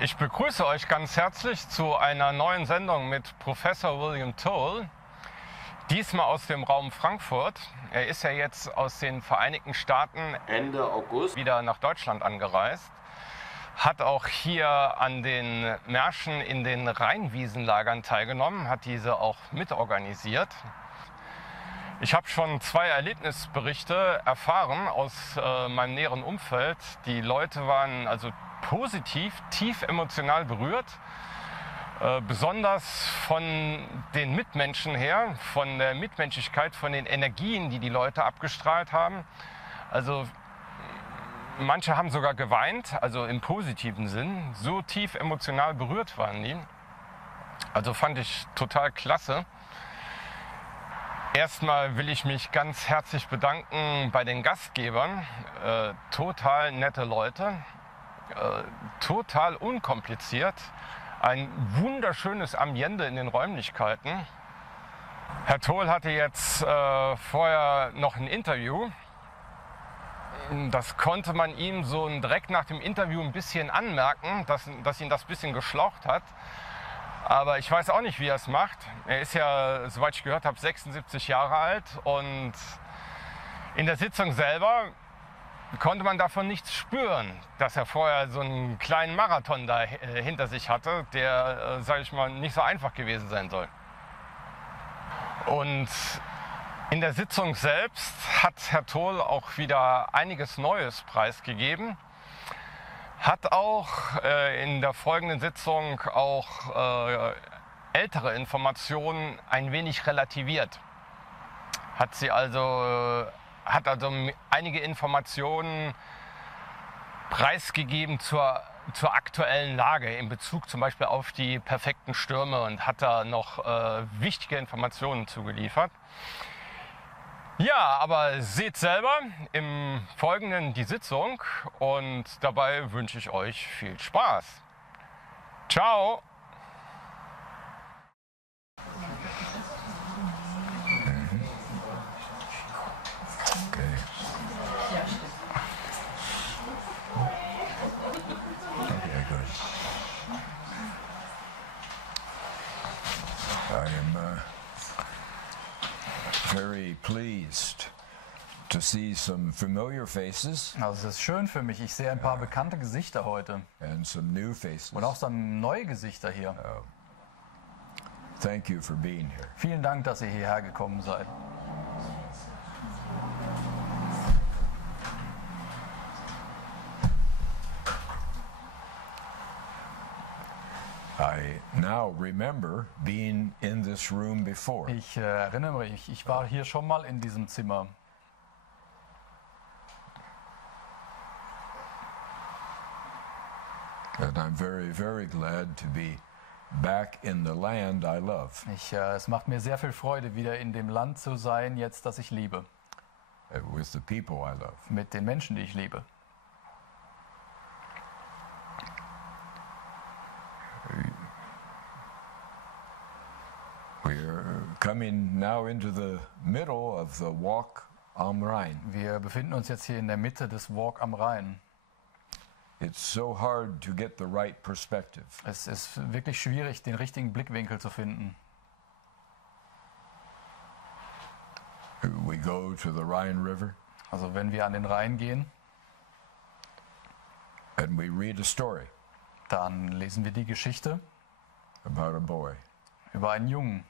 ich begrüße euch ganz herzlich zu einer neuen Sendung mit Professor William Toel. Diesmal aus dem Raum Frankfurt. Er ist ja jetzt aus den Vereinigten Staaten Ende August wieder nach Deutschland angereist. Hat auch hier an den Märschen in den Rheinwiesenlagern teilgenommen, hat diese auch mitorganisiert. Ich habe schon 2 Erlebnisberichte erfahren aus meinem näheren Umfeld. Die Leute waren also positiv, tief emotional berührt. Besonders von den Mitmenschen her, von der Mitmenschlichkeit, von den Energien, die die Leute abgestrahlt haben. Also manche haben sogar geweint, also im positiven Sinn. So tief emotional berührt waren die. Also fand ich total klasse. Erstmal will ich mich ganz herzlich bedanken bei den Gastgebern. Total nette Leute, total unkompliziert. Ein wunderschönes Ambiente in den Räumlichkeiten. Herr Toel hatte jetzt vorher noch ein Interview. Das konnte man ihm so direkt nach dem Interview ein bisschen anmerken, dass ihn das ein bisschen geschlaucht hat. Aber ich weiß auch nicht, wie er es macht. Er ist ja, soweit ich gehört habe, 76 Jahre alt. Und in der Sitzung selber konnte man davon nichts spüren, dass er vorher so einen kleinen Marathon da hinter sich hatte, der, sage ich mal, nicht so einfach gewesen sein soll. Und in der Sitzung selbst hat Herr Toel auch wieder einiges Neues preisgegeben. Hat auch in der folgenden Sitzung auch ältere Informationen ein wenig relativiert. Hat also einige Informationen preisgegeben zur aktuellen Lage in Bezug zum Beispiel auf die perfekten Stürme und hat da noch wichtige Informationen zugeliefert. Ja, aber seht selber im Folgenden die Sitzung und dabei wünsche ich euch viel Spaß. Ciao! Very pleased to see some familiar faces Also es ist schön für mich. Ich sehe ein paar bekannte Gesichter heute and some new faces. und auch so neue Gesichter hier. Thank you for being here. Vielen Dank, dass ihr hierher gekommen seid. I now remember being in this room before. Ich erinnere mich, ich war hier schon mal in diesem Zimmer. And I'm very, very glad to be back in the land I love. Es macht mir sehr viel Freude, wieder in dem Land zu sein, jetzt, das ich liebe. With the people I love. Mit den Menschen, die ich liebe. We're coming now into the middle of the walk am Rhein. Wir befinden uns jetzt hier in der Mitte des Walk am Rhein. It's so hard to get the right perspective. Es ist wirklich schwierig, den richtigen Blickwinkel zu finden. We go to the Rhine River Also wenn wir an den Rhein gehen, and we read a story dann lesen wir die Geschichte about a boy über einen Jungen,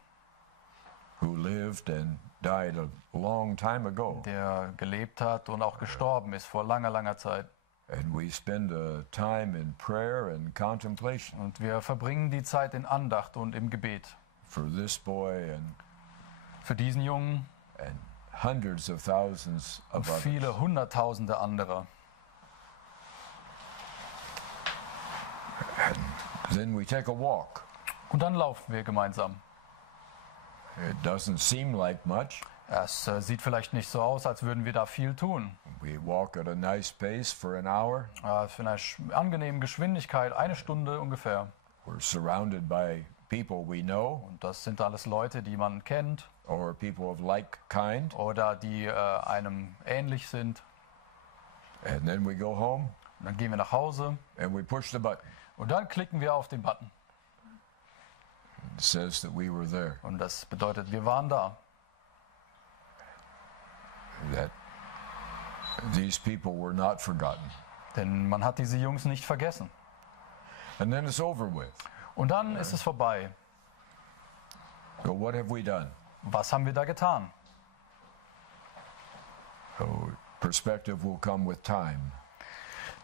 who lived and died a long time ago. der gelebt hat und auch gestorben ist vor langer, langer Zeit. And we spend a time in prayer and contemplation Und wir verbringen die Zeit in Andacht und im Gebet for this boy and für diesen Jungen hundreds of thousands und of others. viele Hunderttausende anderer. Then we take a walk. Und dann laufen wir gemeinsam. It doesn't seem like much. Es sieht vielleicht nicht so aus, als würden wir da viel tun. We walk at a nice pace for an hour. Für eine angenehme Geschwindigkeit, 1 Stunde ungefähr. We're surrounded by people we know Und das sind alles Leute, die man kennt or people of like kind. oder die einem ähnlich sind. And then we go home Und dann gehen wir nach Hause and we push the button. Und dann klicken wir auf den Button. It says that we were there, Und das bedeutet, wir waren da. that these people were not forgotten. Denn man hat diese Jungs nicht vergessen. And then it's over with. Und dann ist es vorbei. So what have we done? Was haben wir da getan? So perspective will come with time.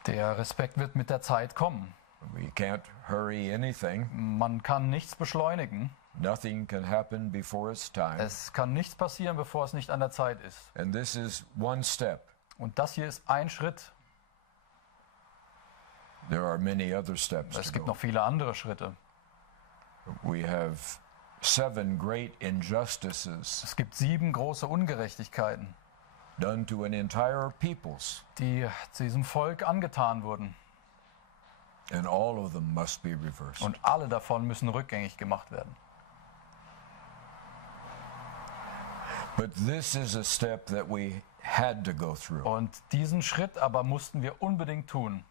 Der Respekt wird mit der Zeit kommen. We can't hurry anything. Man kann nichts beschleunigen. Nothing can happen before its time. Es kann nichts passieren, bevor es nicht an der Zeit ist. And this is one step. Und das hier ist ein Schritt. There are many other steps Es to gibt go. noch viele andere Schritte. We have 7 great injustices Es gibt 7 große Ungerechtigkeiten, done to an entire peoples, die diesem Volk angetan wurden. and all of them must be reversed. Und alle davon müssen rückgängig gemacht werden. But this is a step that we had to go through. Und diesen Schritt aber mussten wir unbedingt tun.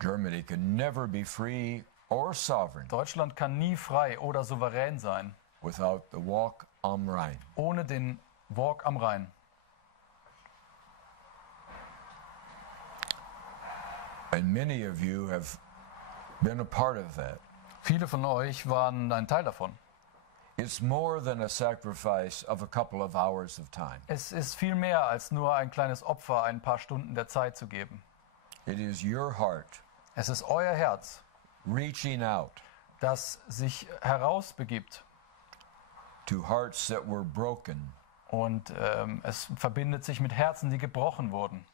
Germany can never be free or sovereign Deutschland kann nie frei oder souverän sein, without the walk am Rhein. ohne den Walk am Rhein. And many of you have been a part of that. Viele von euch waren ein Teil davon. It's more than a sacrifice of a couple of hours of time. Es ist viel mehr als nur ein kleines Opfer, ein paar Stunden der Zeit zu geben. It is your heart Es ist euer Herz, reaching out das sich herausbegibt. to hearts that were broken Und es verbindet sich mit Herzen, die gebrochen wurden.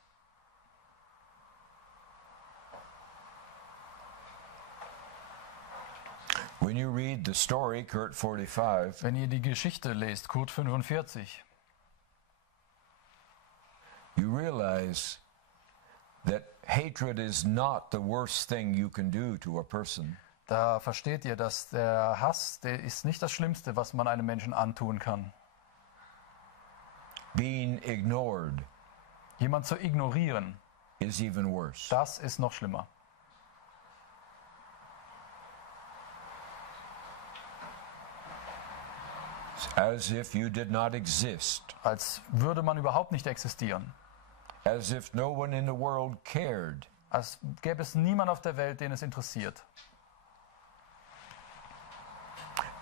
When you read the story, Kurt 45, Wenn ihr die Geschichte lest, Kurt 45, you realize that hatred is not the worst thing you can do to a person. da versteht ihr, dass der Hass, der ist nicht das Schlimmste, was man einem Menschen antun kann. Being ignored Jemand zu ignorieren, is even worse. das ist noch schlimmer. As if you did not exist. Als würde man überhaupt nicht existieren. As if no one in the world cared. Als gäbe es niemand auf der Welt, den es interessiert.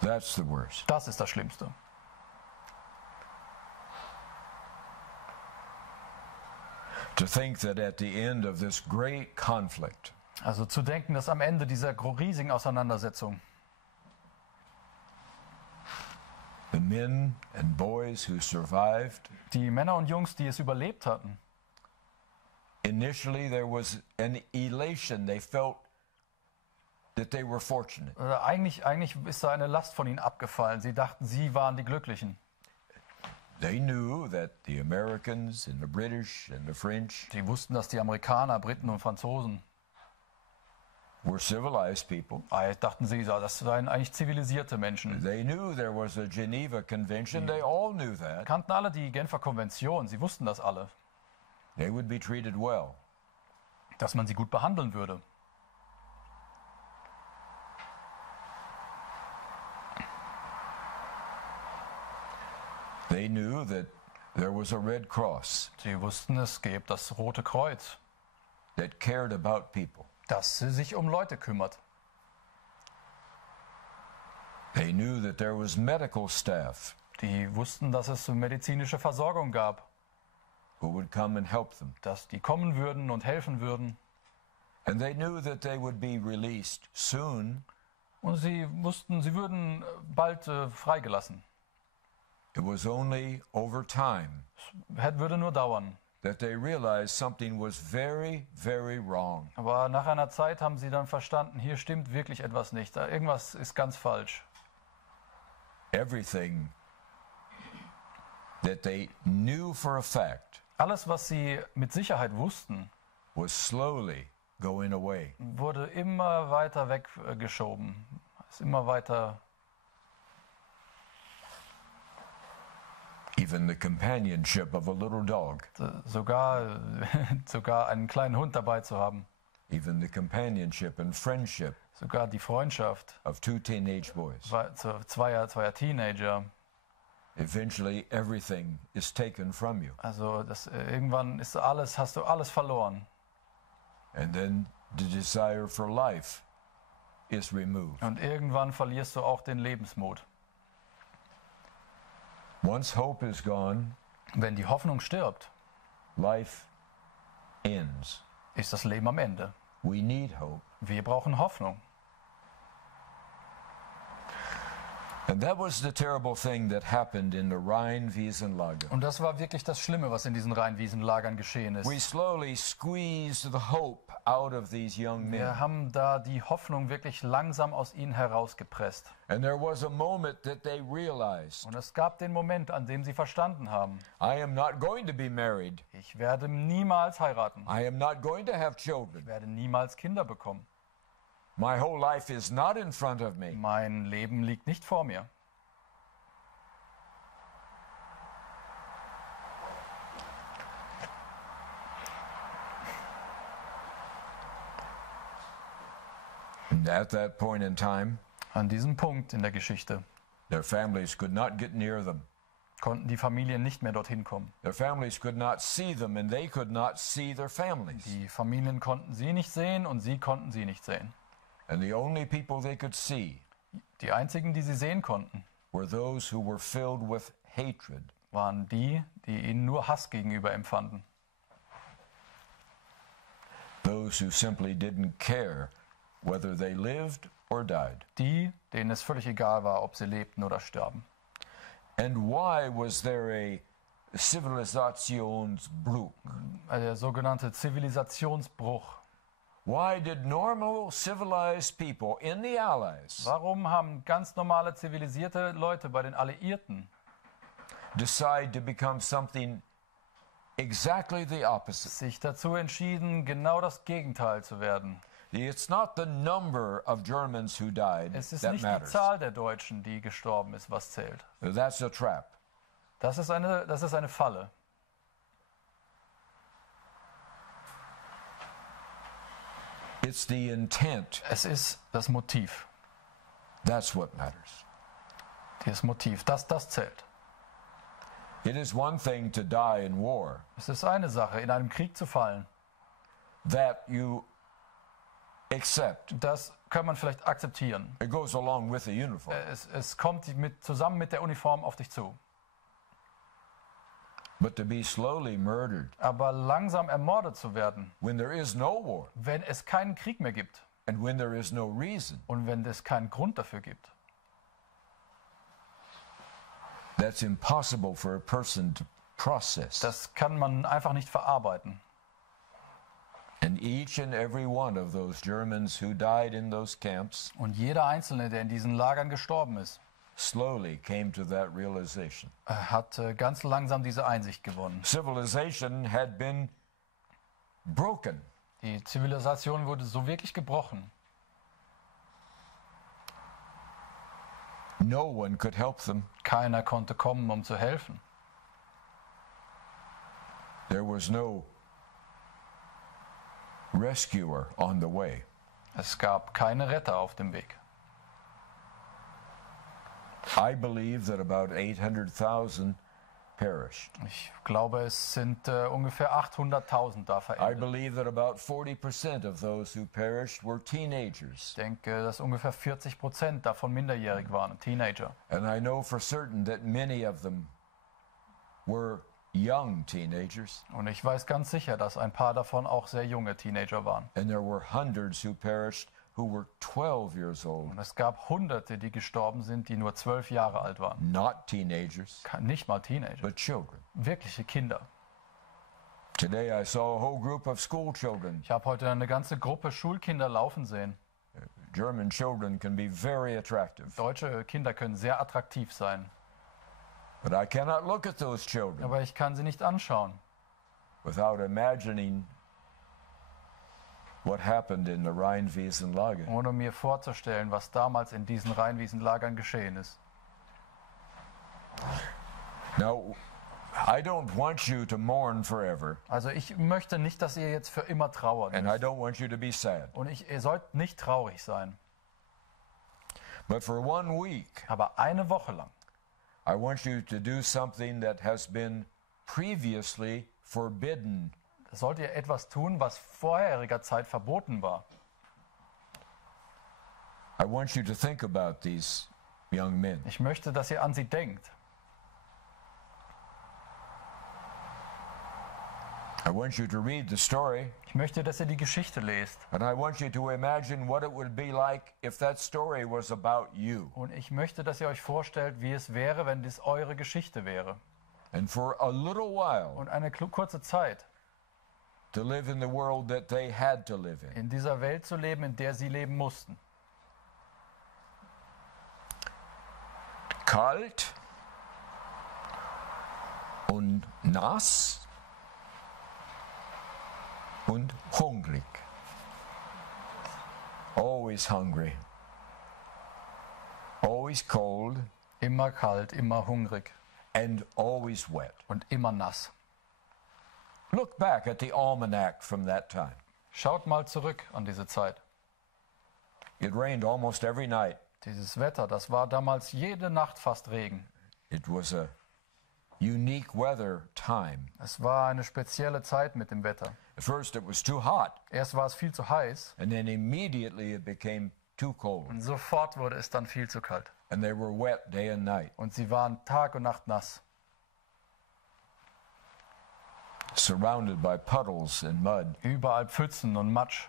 That's the worst. Das ist das Schlimmste. To think that at the end of this great conflict, Also zu denken, dass am Ende dieser riesigen Auseinandersetzung the men and boys who survived, die Männer und Jungs, die es überlebt hatten, initially there was an elation. They felt that they were fortunate. eigentlich ist da eine Last von ihnen abgefallen. Sie dachten, sie waren die Glücklichen. They knew that the Americans and the British and the French Sie wussten, dass die Amerikaner, Briten und Franzosen, were civilized people. dachten sie, das seien eigentlich zivilisierte Menschen. They knew there was a Geneva Convention. They all knew that. Kannten alle die Genfer Konvention, sie wussten das alle, They would be treated well. dass man sie gut behandeln würde. They knew that there was a Red Cross Sie wussten, es gäbe das Rote Kreuz, that cared about people. das sich um Leute kümmert. They knew that there was medical staff Die wussten, dass es medizinische Versorgung gab, who would come and help them. dass die kommen würden und helfen würden. And they knew that they would be released soon. Und sie wussten, sie würden bald freigelassen. It was only over time Würde nur dauern. that they realized something was very, very wrong. Aber nach einer Zeit haben sie dann verstanden, hier stimmt wirklich etwas nicht. Irgendwas ist ganz falsch. Everything that they knew for a fact Alles, was sie mit Sicherheit wussten, was slowly going away. wurde immer weiter weggeschoben. Ist immer weiter. Even the companionship of a little dog Sogar einen kleinen Hund dabei zu haben. even the companionship and friendship Sogar die Freundschaft of two teenage boys. zweier Teenager. Eventually, everything is taken from you. Also irgendwann hast du alles verloren. And then the desire for life is removed. Und irgendwann verlierst du auch den Lebensmut. Once hope is gone, Wenn die Hoffnung stirbt, life ends. ist das Leben am Ende. We need hope. Wir brauchen Hoffnung. And that was the terrible thing that happened in the Rheinwiesenlagern. Und das war wirklich das Schlimme, was in diesen Rheinwiesenlagern geschehen ist. We slowly squeezed the hope out of these young men. Wir haben da die Hoffnung wirklich langsam aus ihnen herausgepresst. And there was a moment that they realized, Und es gab den Moment, an dem sie verstanden haben: I am not going to be married. Ich werde niemals heiraten. I am not going to have children. Ich werde niemals Kinder bekommen. My whole life is not in front of me. Mein Leben liegt nicht vor mir. And at that point in time, An diesem Punkt in der Geschichte their families could not get near them. konnten die Familien nicht mehr dorthin kommen. Their families could not see them, and they could not see their families. Die Familien konnten sie nicht sehen und sie konnten sie nicht sehen. And the only people they could see Die einzigen, die sie sehen konnten, were those who were filled with hatred. waren die, die ihnen nur Hass gegenüber empfanden. Those who simply didn't care whether they lived or died. Die, denen es völlig egal war, ob sie lebten oder starben. And why was there a Zivilisationsbruch? Der sogenannte Zivilisationsbruch. Why did normal civilized people in the Allies Warum haben ganz normale zivilisierte Leute bei den Alliierten decide to become something exactly the opposite? sich dazu entschieden, genau das Gegenteil zu werden? It's not the number of Germans who died Es ist that nicht die matters. Zahl der Deutschen, die gestorben ist, was zählt. That's a trap. Das ist eine Falle. It's the intent. Es ist das Motiv. That's what matters. Das Motiv, das zählt. It is one thing to die in war, Es ist eine Sache, in einem Krieg zu fallen. that you accept. Das kann man vielleicht akzeptieren. It goes along with the uniform. Es kommt zusammen mit der Uniform auf dich zu. But to be slowly murdered Aber langsam ermordet zu werden, when there is no war wenn es keinen Krieg mehr gibt and when there is no reason, und wenn es keinen Grund dafür gibt, that's impossible for a person to process. das kann man einfach nicht verarbeiten. And each and every one of those Germans who died in those camps Und jeder Einzelne, der in diesen Lagern gestorben ist, slowly came to that realization. hat ganz langsam diese Einsicht gewonnen. Civilization had been broken. Die Zivilisation wurde so wirklich gebrochen. No one could help them. Keiner konnte kommen, um zu helfen. There was no rescuer on the way. Es gab keine Retter auf dem Weg. I believe that about 800,000 perished. Ich glaube, es sind ungefähr 800.000 da I verendet. believe that about 40% of those who perished were teenagers. Ich denke, dass ungefähr 40% davon minderjährig waren, Teenager. And I know for certain that many of them were young teenagers. Und ich weiß ganz sicher, dass ein paar davon auch sehr junge Teenager waren. And there were hundreds who perished who were 12 years old. Und es gab Hunderte, die gestorben sind, die nur 12 Jahre alt waren. Not teenagers, Nicht mal Teenager, but children. wirkliche Kinder. Today I saw a whole group of school children. Ich habe heute eine ganze Gruppe Schulkinder laufen sehen. German children can be very attractive, Deutsche Kinder können sehr attraktiv sein, but I cannot look at those children aber ich kann sie nicht anschauen, without imagining what happened in the Rheinwiesenlagern. ohne mir vorzustellen, was damals in diesen Rheinwiesenlagern geschehen ist. Now, I don't want you to mourn forever, Also ich möchte nicht, dass ihr jetzt für immer trauert. and I don't want you to be sad. Und ihr sollt nicht traurig sein. But for 1 week, Aber eine Woche lang I want you to do something that has been previously forbidden. sollt ihr etwas tun, was vorheriger Zeit verboten war. I want you to think about these young men. Ich möchte, dass ihr an sie denkt. I want you to read the story, Ich möchte, dass ihr die Geschichte lest. and I want you to imagine what it would be like if that story was about you. Und ich möchte, dass ihr euch vorstellt, wie es wäre, wenn dies eure Geschichte wäre. And for a little while, Und eine kurze Zeit to live in the world that they had to live in. in dieser Welt zu leben, in der sie leben mussten. Kalt und nass und hungrig. Always hungry. Always cold Immer kalt, immer hungrig and always wet. und immer nass. Look back at the almanac from that time. Schaut mal zurück an diese Zeit. It rained almost every night. Dieses Wetter, das war damals jede Nacht fast Regen. It was a unique weather time. Es war eine spezielle Zeit mit dem Wetter. At first it was too hot, Erst war es viel zu heiß and then immediately it became too cold. und sofort wurde es dann viel zu kalt. And they were wet day and night, Und sie waren Tag und Nacht nass, surrounded by puddles and mud. überall Pfützen und Matsch.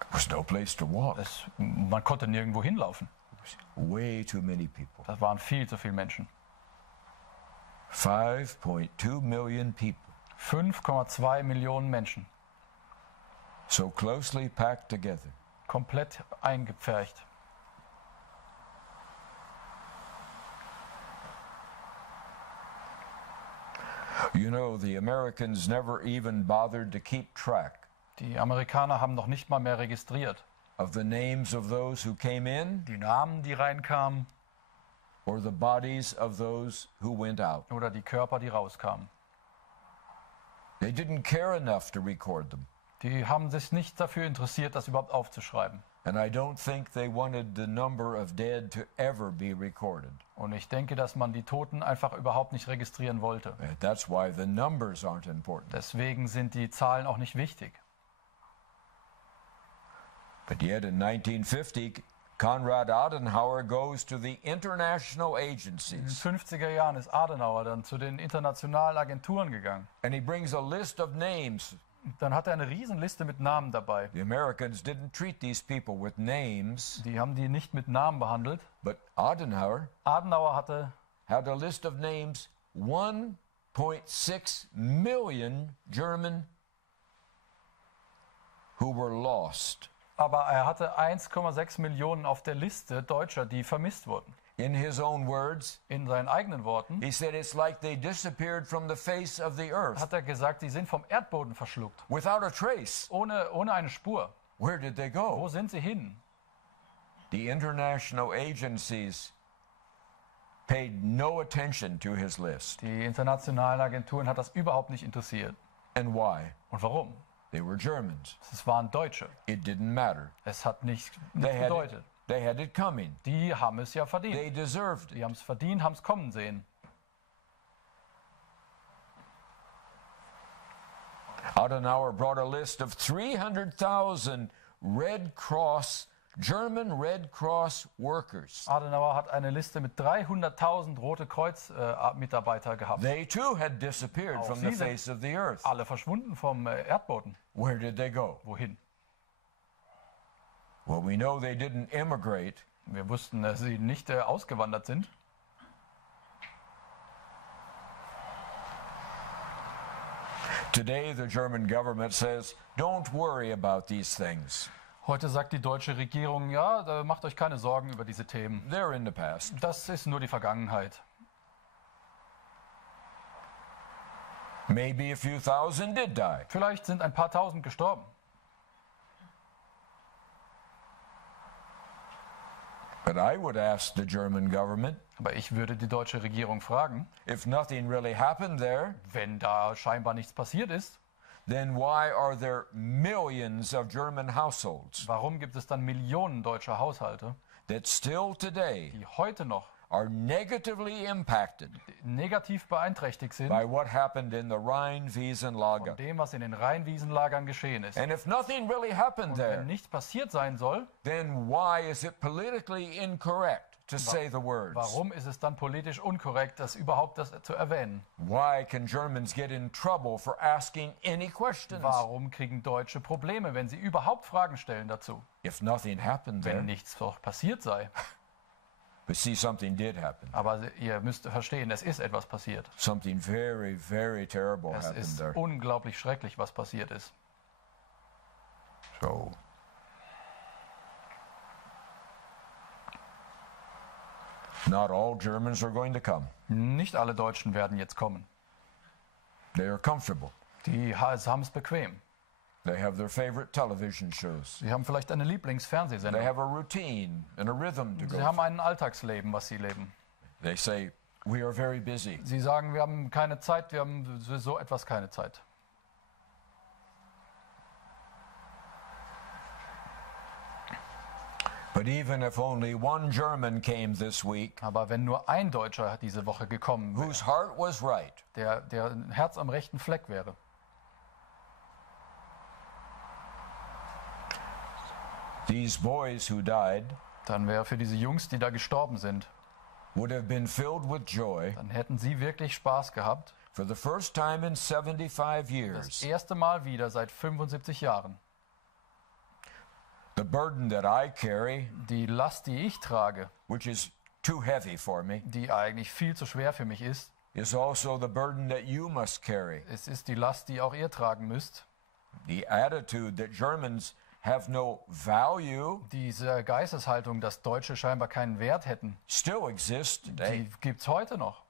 There was no place to walk. Man konnte nirgendwo hinlaufen. Way too many people. Das waren viel zu viele Menschen. 5.2 million people, 5,2 Millionen Menschen, so closely packed together. komplett eingepfercht. You know, the Americans never even bothered to keep track Die Amerikaner haben noch nicht mal mehr registriert. of the names of those who came in Die Namen, die reinkamen or the bodies of those who went out. oder die Körper, die rauskamen. They didn't care enough to record them. Die haben sich nicht dafür interessiert, das überhaupt aufzuschreiben. And I don't think they wanted the number of dead to ever be recorded. Und ich denke, dass man die Toten einfach überhaupt nicht registrieren wollte. That's why the numbers aren't important. Deswegen sind die Zahlen auch nicht wichtig. But yet in 1950, Konrad Adenauer goes to the international In den agencies 50er Jahren ist Adenauer dann zu den internationalen Agenturen gegangen. and he brings a list of names. Dann hat er eine Riesenliste mit Namen dabei. The Americans didn't treat these people with names, Die haben die nicht mit Namen behandelt. but Adenauer Adenauer hatte had a list of names 1.6 million German who were lost. Aber er hatte 1,6 Millionen auf der Liste Deutscher, die vermisst wurden. In his own words, In seinen eigenen Worten he said it's like they disappeared from the face of the earth hat er gesagt, die sind vom Erdboden verschluckt. without a trace. Ohne eine Spur. Where did they Wo go? sind sie hin? The international agencies paid no attention to his list. Die internationalen Agenturen hat das überhaupt nicht interessiert. And why? Und warum? They were Germans. Es waren Deutsche. It didn't matter. Es hat nicht They had bedeutet. they had it coming. Die haben es ja verdient. They deserved Die it. haben es verdient, haben es kommen sehen. Adenauer brought a list of 300,000 German Red Cross workers. Adenauer hat eine Liste mit 300.000 Rote Kreuz-Mitarbeiter gehabt. They too had disappeared Auch from sie the sind face of the earth. Alle verschwunden vom Erdboden. Where did they go? Wohin? Well, we know they didn't immigrate. Wir wussten, dass sie nicht ausgewandert sind. Today, the German government says, don't worry about these things. Heute sagt die deutsche Regierung, ja, macht euch keine Sorgen über diese Themen. They're in the past. Das ist nur die Vergangenheit. Maybe a few thousand did die. Vielleicht sind ein paar Tausend gestorben. But I would ask the German government, Aber ich würde die deutsche Regierung fragen, if nothing really happened there, wenn da scheinbar nichts passiert ist, then why are there millions of German households warum gibt es dann Millionen deutscher Haushalte, that still today die heute noch are negatively impacted negativ beeinträchtigt sind by what happened in the von Rheinwiesenlagern? dem, was in den Rheinwiesenlagern geschehen ist? And if nothing really happened Und there, wenn nichts passiert sein soll, then why is it politically incorrect to say the words? warum ist es dann politisch unkorrekt, das zu erwähnen? Why can Germans get in trouble for asking any questions Warum kriegen Deutsche Probleme, wenn sie überhaupt Fragen stellen dazu? if nothing happened there? Wenn nichts doch passiert sei. But see, something did happen. Aber ihr müsst verstehen, es ist etwas passiert. Something very, very terrible Es happened ist there. unglaublich schrecklich, was passiert ist. So, not all Germans are going to come. Nicht alle Deutschen werden jetzt kommen. They are comfortable. Die haben es bequem. They have their favorite television shows. Sie haben vielleicht eine They Lieblingsfernsehsendung. have a routine and a rhythm to Sie go haben through. ein Alltagsleben, was sie leben. They say, we are very busy. Sie sagen, wir haben keine Zeit, wir haben für so etwas keine Zeit. But even if only one German came this week, Aber wenn nur ein Deutscher diese Woche gekommen wäre, whose heart was right, der ein Herz am rechten Fleck wäre, these boys who died dann wäre für diese Jungs, die da gestorben sind, would have been filled with joy dann hätten sie wirklich Spaß gehabt. for the first time in 75 Das years. erste Mal wieder seit 75 Jahren. The burden that I carry, Die Last, die ich trage, which is too heavy for me, die eigentlich viel zu schwer für mich ist, is also the burden that you must carry. es ist die Last, die auch ihr tragen müsst. The attitude that Germans have no value Diese Geisteshaltung, dass Deutsche scheinbar keinen Wert hätten, still exists today. die gibt es heute noch.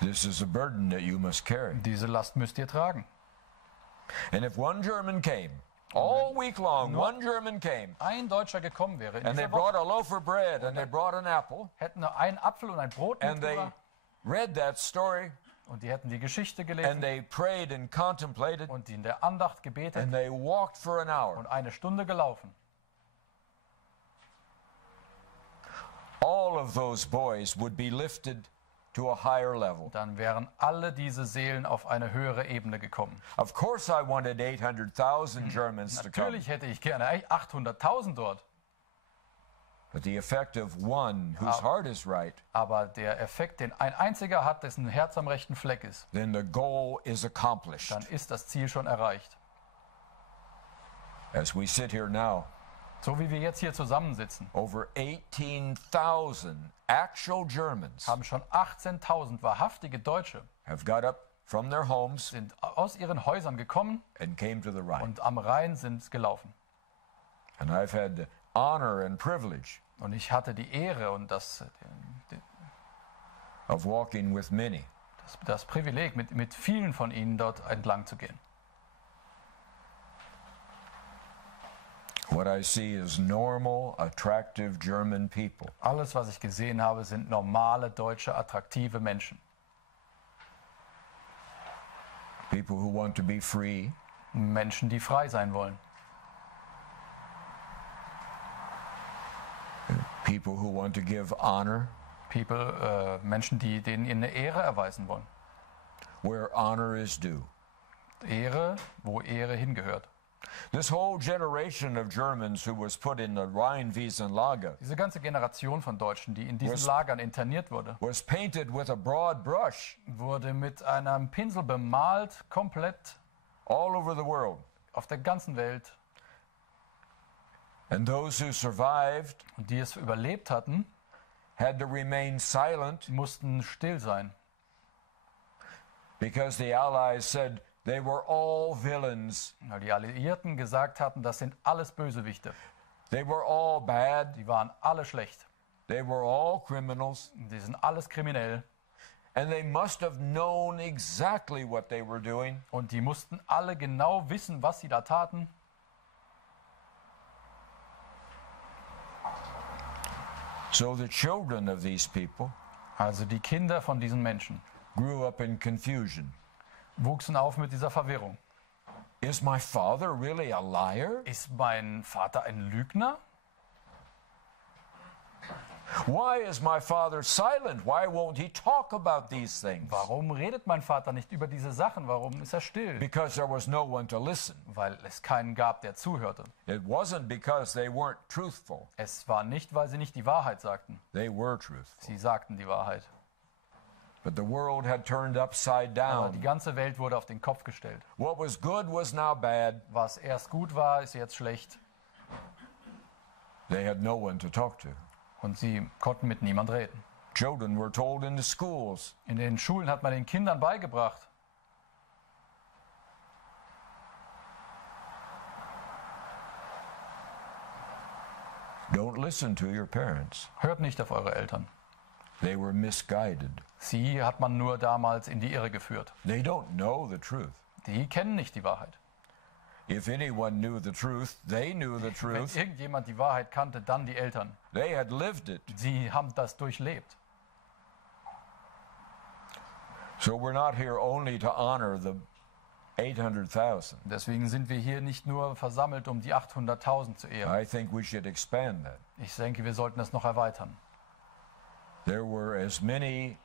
This is a burden that you must carry. Diese Last müsst ihr tragen. And if one German came, all week long, one German came, Ein Deutscher gekommen wäre in and they dieser Woche, brought a loaf of bread and they brought an apple, hätten einen Apfel und ein Brot and they mitgebracht read that story, und die hätten die Geschichte and gelesen they prayed and contemplated, und die in der Andacht gebetet and they walked for an hour, und eine Stunde gelaufen. all of those boys would be lifted to a higher level. Dann wären alle diese Seelen auf eine höhere Ebene gekommen. Of course I wanted 800,000 Germans to come, Natürlich hätte ich gerne 800.000 dort, but the effect of one whose heart is right, aber der Effekt, den ein einziger hat, dessen Herz am rechten Fleck ist, then the goal is accomplished. dann ist das Ziel schon erreicht. As we sit here now, So wie wir jetzt hier zusammensitzen, over 18,000 actual Germans haben schon 18.000 wahrhaftige Deutsche have got up from their homes sind aus ihren Häusern gekommen and came to the Rhine. und am Rhein sind gelaufen. And I've had the honor and privilege Und ich hatte die Ehre und das of walking with many. Privileg, mit vielen von ihnen dort entlang zu gehen. What I see is normal, attractive German people. Alles, was ich gesehen habe, sind normale, deutsche, attraktive Menschen. People who want to be free, Menschen, die frei sein wollen. people who want to give honor Menschen, denen ihr eine Ehre erweisen wollen. where honor is due. Ehre, wo Ehre hingehört. This whole generation of Germans who was put in the Rheinwiesenlager Diese ganze Generation von Deutschen, die in diesen Lagern interniert wurde, was painted with a broad brush wurde mit einem Pinsel bemalt, komplett all over the world. auf der ganzen Welt. And those who survived Und die es überlebt hatten, had to remain silent mussten still sein, because the Allies said they were all villains. weil die Alliierten gesagt hatten, das sind alles Bösewichte. They were all bad. Die waren alle schlecht. They were all criminals. Die sind alles kriminell. And they must have known exactly what they were doing. Und die mussten alle genau wissen, was sie da taten. So the children of these people Also die Kinder von diesen Menschen grew up in confusion. wuchsen auf mit dieser Verwirrung. Is my father really a liar? Ist mein Vater ein Lügner? Why is my father silent? Why won't he talk about these things? Warum redet mein Vater nicht über diese Sachen? Warum ist er still? Because there was no one to listen. Weil es keinen gab, der zuhörte. It wasn't because they weren't truthful. Es war nicht, weil sie nicht die Wahrheit sagten. They were truthful. Sie sagten die Wahrheit. But the world had turned upside Aber die down. ganze Welt wurde auf den Kopf gestellt. What was good was now bad. Was erst gut war, ist jetzt schlecht. They had no one to talk to. Und sie konnten mit niemand reden. Children were told in the schools, In den Schulen hat man den Kindern beigebracht, don't listen to your parents. hört nicht auf eure Eltern. They were misguided. Sie hat man nur damals in die Irre geführt. They don't know the truth. Die kennen nicht die Wahrheit. If anyone knew the truth, they knew the Wenn truth. irgendjemand die Wahrheit kannte, dann die Eltern. They had lived it. Sie haben das durchlebt. So we're not here only to honor the 800,000. Deswegen sind wir hier nicht nur versammelt, um die 800.000 zu ehren. I think we should expand that. Ich denke, wir sollten das noch erweitern. There were as many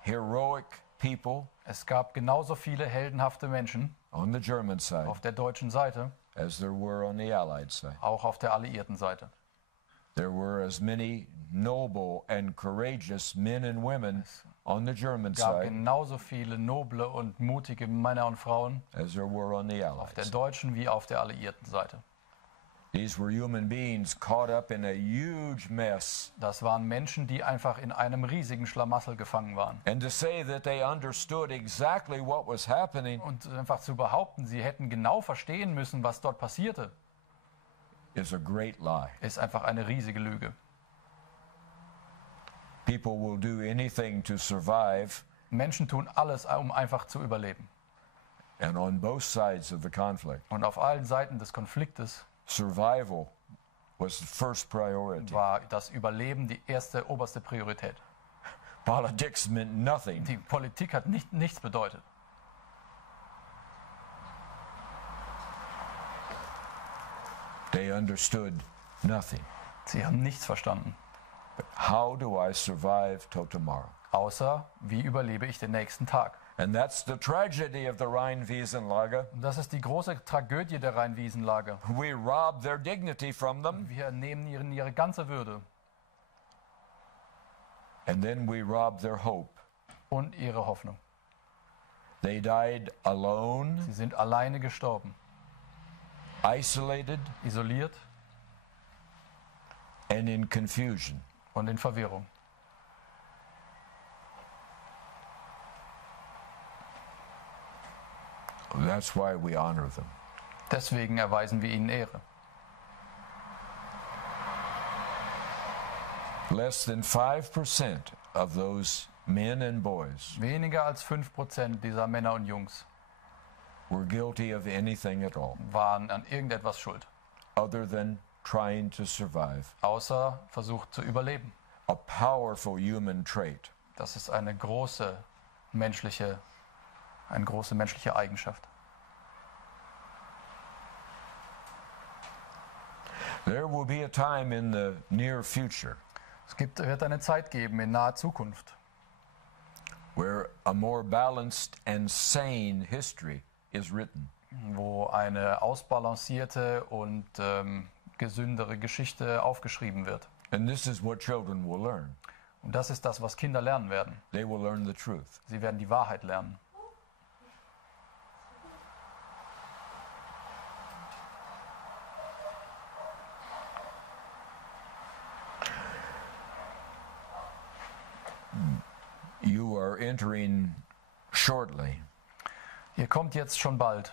heroic people Es gab genauso viele heldenhafte Menschen on the German side auf der deutschen Seite, as there were on the Allied side. auch auf der alliierten Seite. There were as many noble and courageous men and women on the German Es gab side genauso viele noble und mutige Männer und Frauen as there were on the auf der Allied side. deutschen wie auf der alliierten Seite. These were human beings caught up in a huge mess. Das waren Menschen, die einfach in einem riesigen Schlamassel gefangen waren. And to say that they understood exactly what was happening Und einfach zu behaupten, sie hätten genau verstehen müssen, was dort passierte, is a great lie. ist einfach eine riesige Lüge. People will do anything to survive, Menschen tun alles, um einfach zu überleben. and on both sides of the conflict, Und auf allen Seiten des Konfliktes survival was the first priority. war das Überleben die erste, oberste Priorität. Politics meant nothing. Die Politik hat nichts bedeutet. They understood nothing. Sie haben nichts verstanden. How do I survive till tomorrow? Außer, wie überlebe ich den nächsten Tag? And that's the tragedy of the Rheinwiesenlager. Und das ist die große Tragödie der Rheinwiesenlager. We rob their dignity from them, Wir nehmen ihnen ihre ganze Würde and then we rob their hope. und ihre Hoffnung. They died alone, Sie sind alleine gestorben, isolated, isoliert and in confusion. und in Verwirrung. That's why we honor them. Deswegen erweisen wir ihnen Ehre. Less than 5% of those men and boys Weniger als 5% dieser Männer und Jungs were guilty of anything at all, waren an irgendetwas schuld, other than trying to survive. außer versucht zu überleben. A powerful human trait. Das ist eine große menschliche Eigenschaft. There will be a time in the near future Wird eine Zeit geben in naher Zukunft, where a more balanced and sane history is written. wo eine ausbalancierte und gesündere Geschichte aufgeschrieben wird. And this is what children will learn. Und das ist das, was Kinder lernen werden. They will learn the truth. Sie werden die Wahrheit lernen. You are entering shortly Ihr kommt jetzt schon bald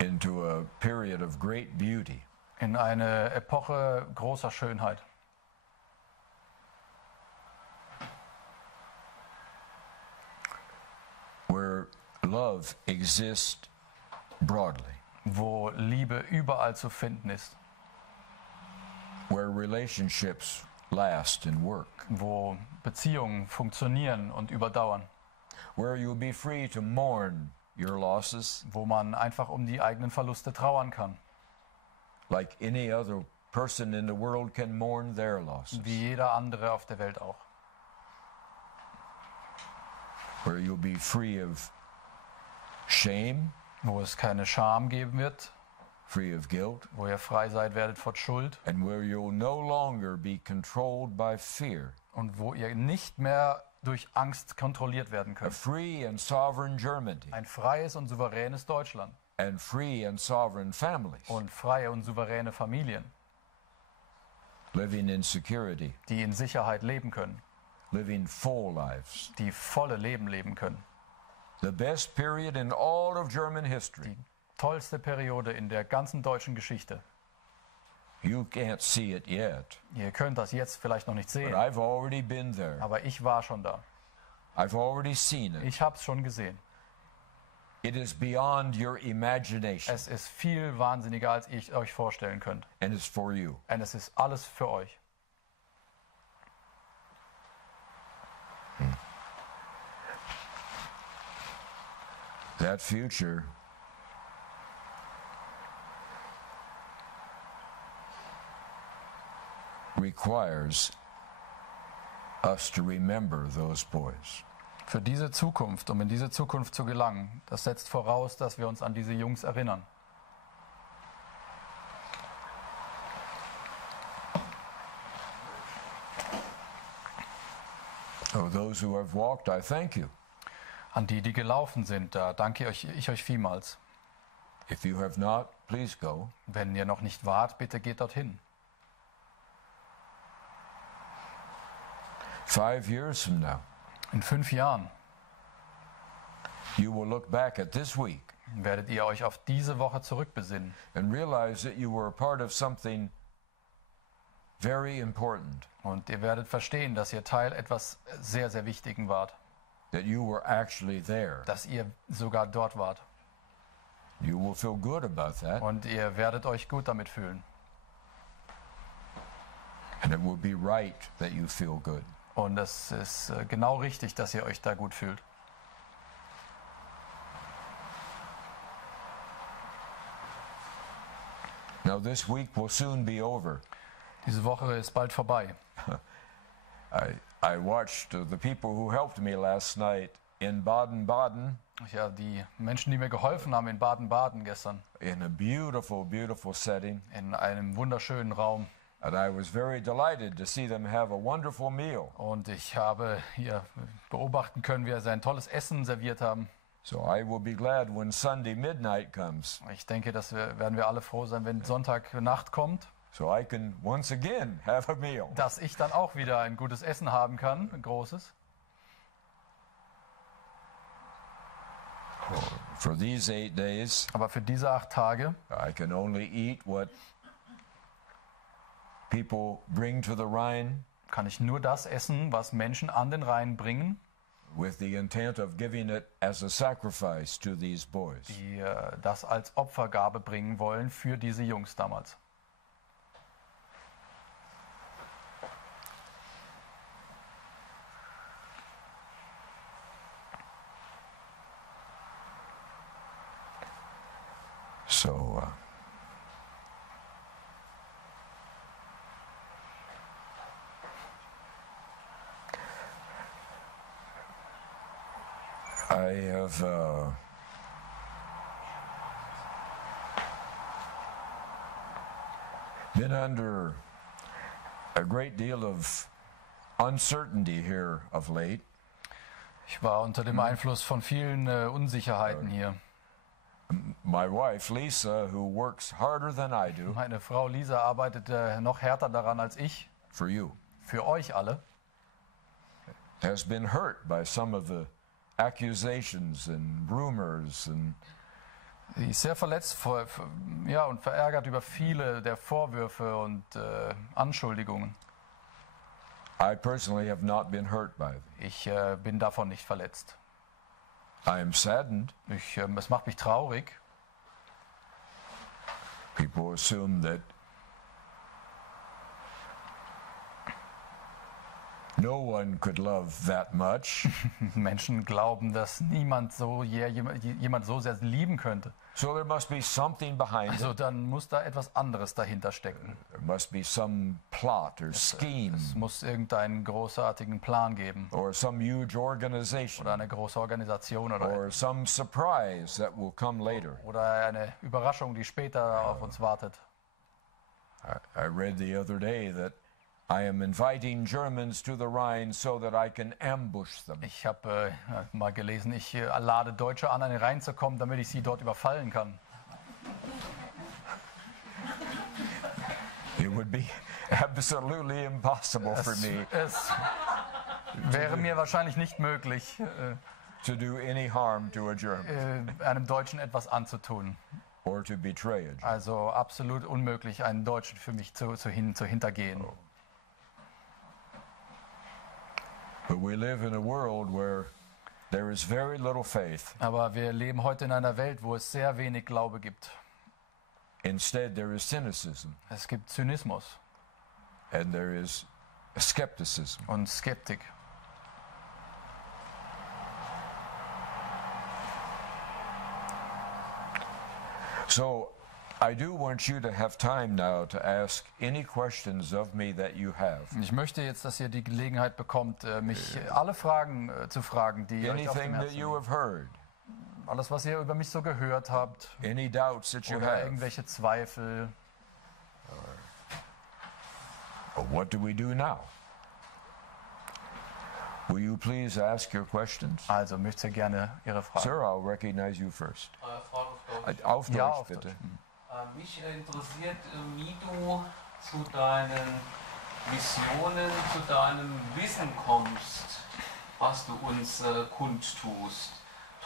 into a period of great beauty. in eine Epoche großer Schönheit, Where love exists broadly. wo Liebe überall zu finden ist. where relationships last and work, wo Beziehungen funktionieren und überdauern, where you'll be free to mourn your losses wo man einfach um die eigenen Verluste trauern kann, like any other person in the world can mourn their losses, wie jeder andere auf der Welt auch, where you'll be free of shame, wo es keine Scham geben wird, free of guilt, wo ihr frei seid werdet vor Schuld and where you'll no longer be controlled by fear. und wo ihr nicht mehr durch Angst kontrolliert werden A könnt. free and sovereign Germany Ein freies und souveränes Deutschland and free and sovereign families und freie und souveräne Familien, living in security, die in Sicherheit leben können, living full lives. die volle Leben leben können. The best period in all of German history. Die tollste Periode in der ganzen deutschen Geschichte. You can't see it yet, Ihr könnt das jetzt vielleicht noch nicht but sehen, I've already been there. aber ich war schon da. I've already seen it. Ich habe es schon gesehen. It is beyond your imagination, Es ist viel wahnsinniger, als ihr euch vorstellen könnt. and it's for you. Und es ist alles für euch. That future requires us to remember those boys. Für diese Zukunft, um in diese Zukunft zu gelangen, das setzt voraus, dass wir uns an diese Jungs erinnern. Oh, those who have walked, I thank you. An die, die gelaufen sind, da danke ich euch vielmals. If you have not, please go. Wenn ihr noch nicht wart, bitte geht dorthin. 5 years from now, In 5 Jahren you will look back at this week werdet ihr euch auf diese Woche zurückbesinnen and realize that you were a part of something very important, und ihr werdet verstehen, dass ihr Teil etwas sehr, sehr Wichtigen wart, that you were actually there. dass ihr sogar dort wart. You will feel good about that, Und ihr werdet euch gut damit fühlen. and it will be right that you feel good. Und es ist genau richtig, dass ihr euch da gut fühlt. Now, this week will soon be over. Diese Woche ist bald vorbei. I watched the people who helped me last night in Baden-Baden Ja, die Menschen, die mir geholfen haben in Baden-Baden gestern, in a beautiful, beautiful setting. in einem wunderschönen Raum. And I was very delighted to see them have a wonderful meal. Und ich habe hier beobachten können, wie sie ein tolles Essen serviert haben. So I will be glad when Sunday midnight comes, Ich denke, werden wir alle froh sein, wenn Sonntagnacht kommt, so I can once again have a meal. dass ich dann auch wieder ein gutes Essen haben kann, ein großes. For these 8 days, Aber für diese 8 Tage I can only eat what people bring to the Rhine kann ich nur das essen, was Menschen an den Rhein bringen, with the intent of giving it as a sacrifice to these boys. die das als Opfergabe bringen wollen für diese Jungs damals. So I have been under a great deal of uncertainty here of late. Ich war unter dem Einfluss von vielen Unsicherheiten hier. My wife, Lisa, who works harder than I do Meine Frau Lisa arbeitet noch härter daran als ich, for you, für euch alle. has been hurt by some of the accusations and rumors and Sie ist sehr verletzt und verärgert über viele der Vorwürfe und Anschuldigungen. I personally have not been hurt by them. Ich bin davon nicht verletzt. I am saddened. Es macht mich traurig. People assume that No one could love that much. Menschen glauben, dass niemand jemand so sehr lieben könnte. So there must be something behind Also it. dann muss da etwas anderes dahinter stecken. There must be some plot or scheme Es muss irgendeinen großartigen Plan geben or some huge organization oder eine große Organisation or some surprise that will come later. oder eine Überraschung, die später auf uns wartet. I read the other day that I am inviting Germans to the Rhine so that I can ambush them. Ich habe mal gelesen, ich lade Deutsche an den Rhein zu kommen, damit ich sie dort überfallen kann. It would be absolutely impossible for me Es wäre mir wahrscheinlich nicht möglich, to do any harm to a German einem Deutschen etwas anzutun. or to betray a German. Also absolut unmöglich, einen Deutschen für mich zu hintergehen. But we live in a world where there is very little faith. Aber wir leben heute in einer Welt, wo es sehr wenig Glaube gibt. Instead, there is cynicism Es gibt Zynismus and there is skepticism. und Skeptik. So I do want you to have time now to ask any questions of me that you have. Ich möchte jetzt, dass ihr die Gelegenheit bekommt, mich alle Fragen zu fragen, die euch auf dem Anything that Herzen you liegen. have heard, Alles, was ihr über mich so gehört habt, any doubts that you oder have. irgendwelche Zweifel. What do we do now? Will you please ask your questions? Also, möchtet ihr gerne Ihre Fragen? Sir, I'll recognize you first. Frage auf Deutsch. Auf Ja, Deutsch, auf bitte. Deutsch. Mich interessiert, wie du zu deinen Visionen, zu deinem Wissen kommst, was du uns kundtust.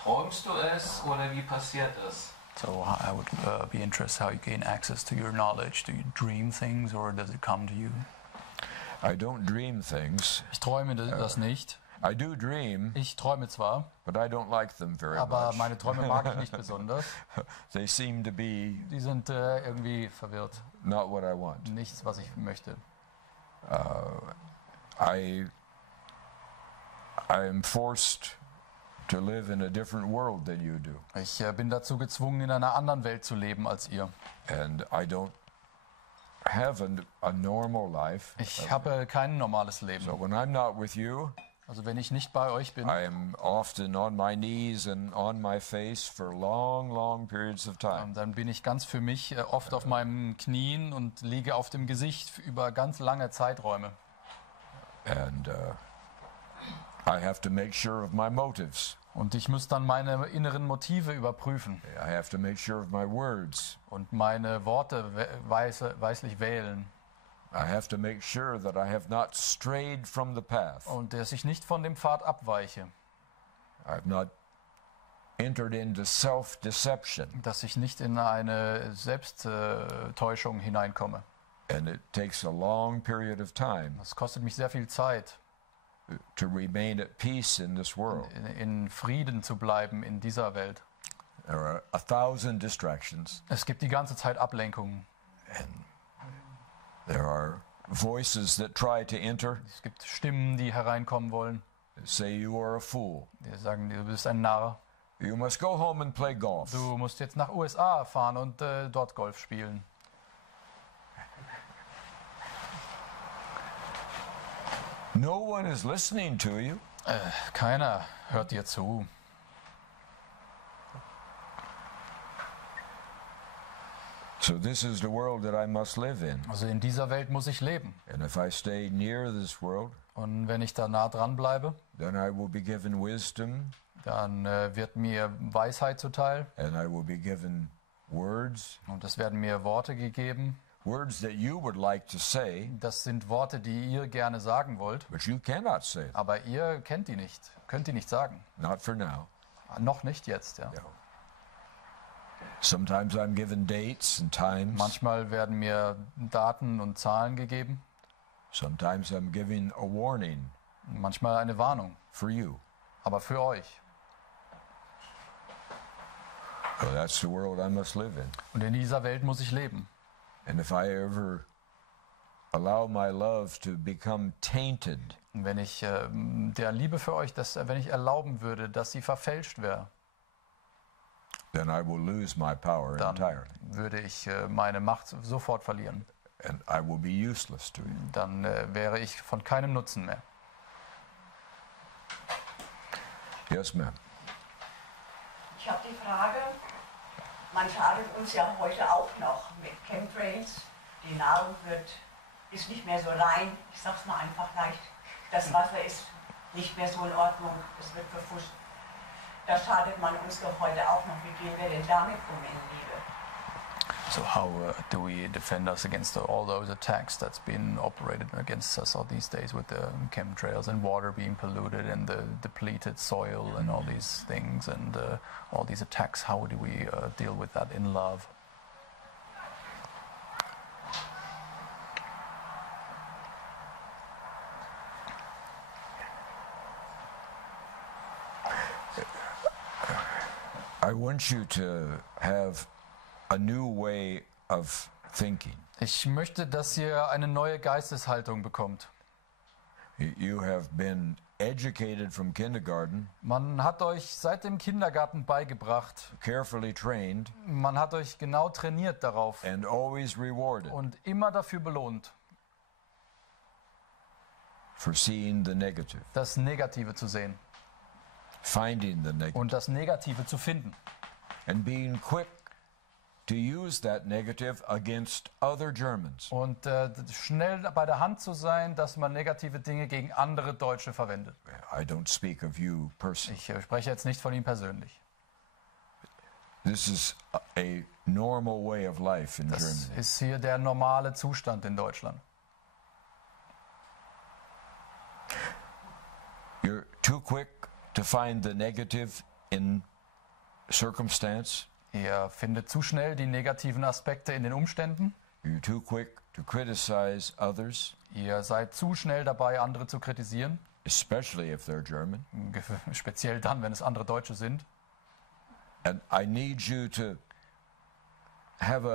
Träumst du es oder wie passiert es? So I would be interested how you gain access to your knowledge. Do you dream things or does it come to you? I don't dream things. Ich träume das nicht. I do dream, Ich träume zwar, but I don't like them very aber much. meine Träume mag ich nicht besonders. They seem to be Die sind irgendwie verwirrt. not what I want. Nichts, was ich möchte. I am forced to live in a different world than you do. Ich bin dazu gezwungen, in einer anderen Welt zu leben als ihr. And I don't have a normal life. Ich habe kein normales Leben. So when I'm not with you, Also wenn ich nicht bei euch bin, I am often on my knees and on my face for long, long periods of time. dann bin ich ganz für mich oft auf meinen Knien und liege auf dem Gesicht über ganz lange Zeiträume. And I have to make sure of my motives. Und ich muss dann meine inneren Motive überprüfen I have to make sure of my words. und meine Worte weislich wählen. I have to make sure that I have not strayed from the path. Und dass ich nicht von dem Pfad abweiche. I've not entered into self-deception. Dass ich nicht in eine Selbsttäuschung hineinkomme. And it takes a long period of time Das kostet mich sehr viel Zeit, to remain at peace in this world. in Frieden zu bleiben in dieser Welt. There are 1,000 distractions. Es gibt die ganze Zeit Ablenkungen. There are voices that try to enter, Es gibt Stimmen, die hereinkommen wollen. that say you are a fool. Die sagen, du bist ein Narr. You must go home and play golf. Du musst jetzt nach USA fahren und dort Golf spielen. No one is listening to you. Keiner hört dir zu. So this is the world that I must live in. Also in dieser Welt muss ich leben. And if I stay near this world, Und wenn ich da nah dran bleibe, then I will be given wisdom dann wird mir Weisheit zuteil. and I will be given words, Und es werden mir Worte gegeben. words that you would like to say, Das sind Worte, die ihr gerne sagen wollt. but you cannot say them. Aber ihr kennt die nicht. Könnt die nicht sagen. Not for now. Noch nicht jetzt, ja. No. Sometimes I'm given dates and times. Manchmal werden mir Daten und Zahlen gegeben. Sometimes I'm giving a warning Manchmal eine Warnung. for you. Aber für euch. So that's the world I must live in. Und in dieser Welt muss ich leben. And if I ever allow my love to become tainted Wenn ich der Liebe für euch, wenn ich erlauben würde, dass sie verfälscht wäre, then I will lose my power dann entirely. würde ich meine Macht sofort verlieren. And I will be useless to you. Dann wäre ich von keinem Nutzen mehr. Yes, ma'am. Ich habe die Frage, man schadet uns ja heute auch noch mit Chemtrails. Die Nahrung ist nicht mehr so rein. Ich sag's mal einfach leicht. Das Wasser ist nicht mehr so in Ordnung. Es wird verfuscht. Da schadet man uns doch heute auch noch. Wie gehen wir denn damit um, in Liebe? So how do we defend us against all those attacks that's been operated against us all these days with the chemtrails and water being polluted and the depleted soil and all these things and all these attacks? How do we deal with that in love? I want you to have a new way of thinking. Ich möchte, dass ihr eine neue Geisteshaltung bekommt. You have been educated from kindergarten, Man hat euch seit dem Kindergarten beigebracht, carefully trained, man hat euch genau trainiert darauf and always rewarded und immer dafür belohnt, for seeing the negative, das Negative zu sehen finding the negative, und das Negative zu finden and being quick to use that negative against other Germans. und schnell bei der Hand zu sein, dass man negative Dinge gegen andere Deutsche verwendet. I don't speak of you personally. Ich spreche jetzt nicht von ihm persönlich. This is a normal way of life in Das Germany. ist hier der normale Zustand in Deutschland. You're too quick to find the negative in circumstance. Ihr findet zu schnell die negativen Aspekte in den Umständen. You're too quick to criticize others, Ihr seid zu schnell dabei, andere zu kritisieren. especially if they're German. Speziell dann, wenn es andere Deutsche sind. And I need you to have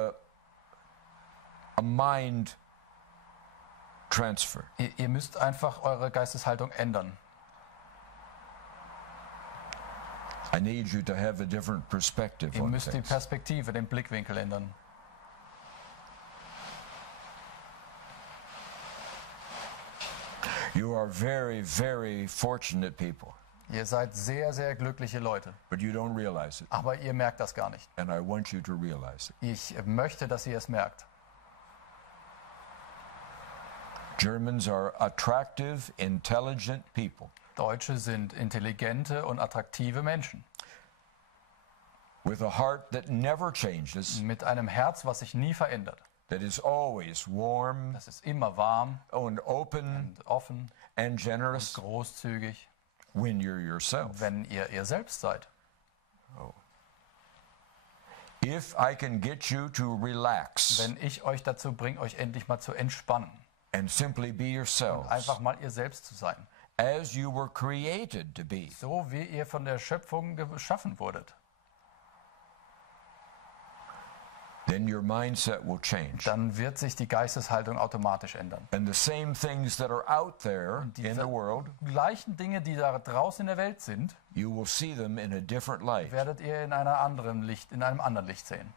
a mind transfer. Ihr müsst einfach eure Geisteshaltung ändern. I need you to have a different perspective Ihr on müsst die things. Perspektive, den Blickwinkel ändern. You are very, very fortunate people, Ihr seid sehr, sehr glückliche Leute. but you don't realize it. Aber ihr merkt das gar nicht. And I want you to realize it. Ich möchte, dass ihr es merkt. Germans are attractive, intelligent people Deutsche sind intelligente und attraktive Menschen. with a heart that never changes, Mit einem Herz, was sich nie verändert. that is always warm Das ist immer warm and open und offen, and generous großzügig, when you're yourself. wenn ihr selbst seid. If I can get you to relax Wenn ich euch dazu bringe, euch endlich mal zu entspannen. and simply be yourselves Einfach mal ihr selbst zu sein. as you were created to be, So wie ihr von der Schöpfung geschaffen wurdet. then your mindset will change. Dann wird sich die Geisteshaltung automatisch ändern. And the same things that are out there in the world, Gleichen Dinge, die da draußen in der Welt sind, you will see them in a different light. werdet ihr in einem anderen Licht sehen.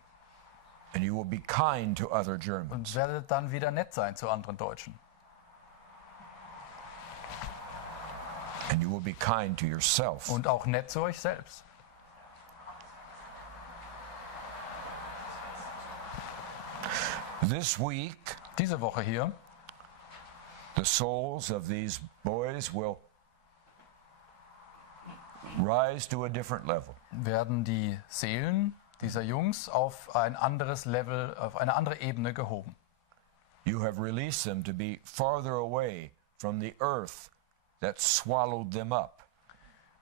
And you will be kind to other Germans. Und werdet dann wieder nett sein zu anderen Deutschen. And you will be kind to yourself. Und auch nett zu euch selbst. This week, Diese Woche hier, the souls of these boys will rise to a different level. werden die Seelen dieser Jungs auf ein anderes Level, auf eine andere Ebene gehoben. You have released them to be farther away from the earth that swallowed them up.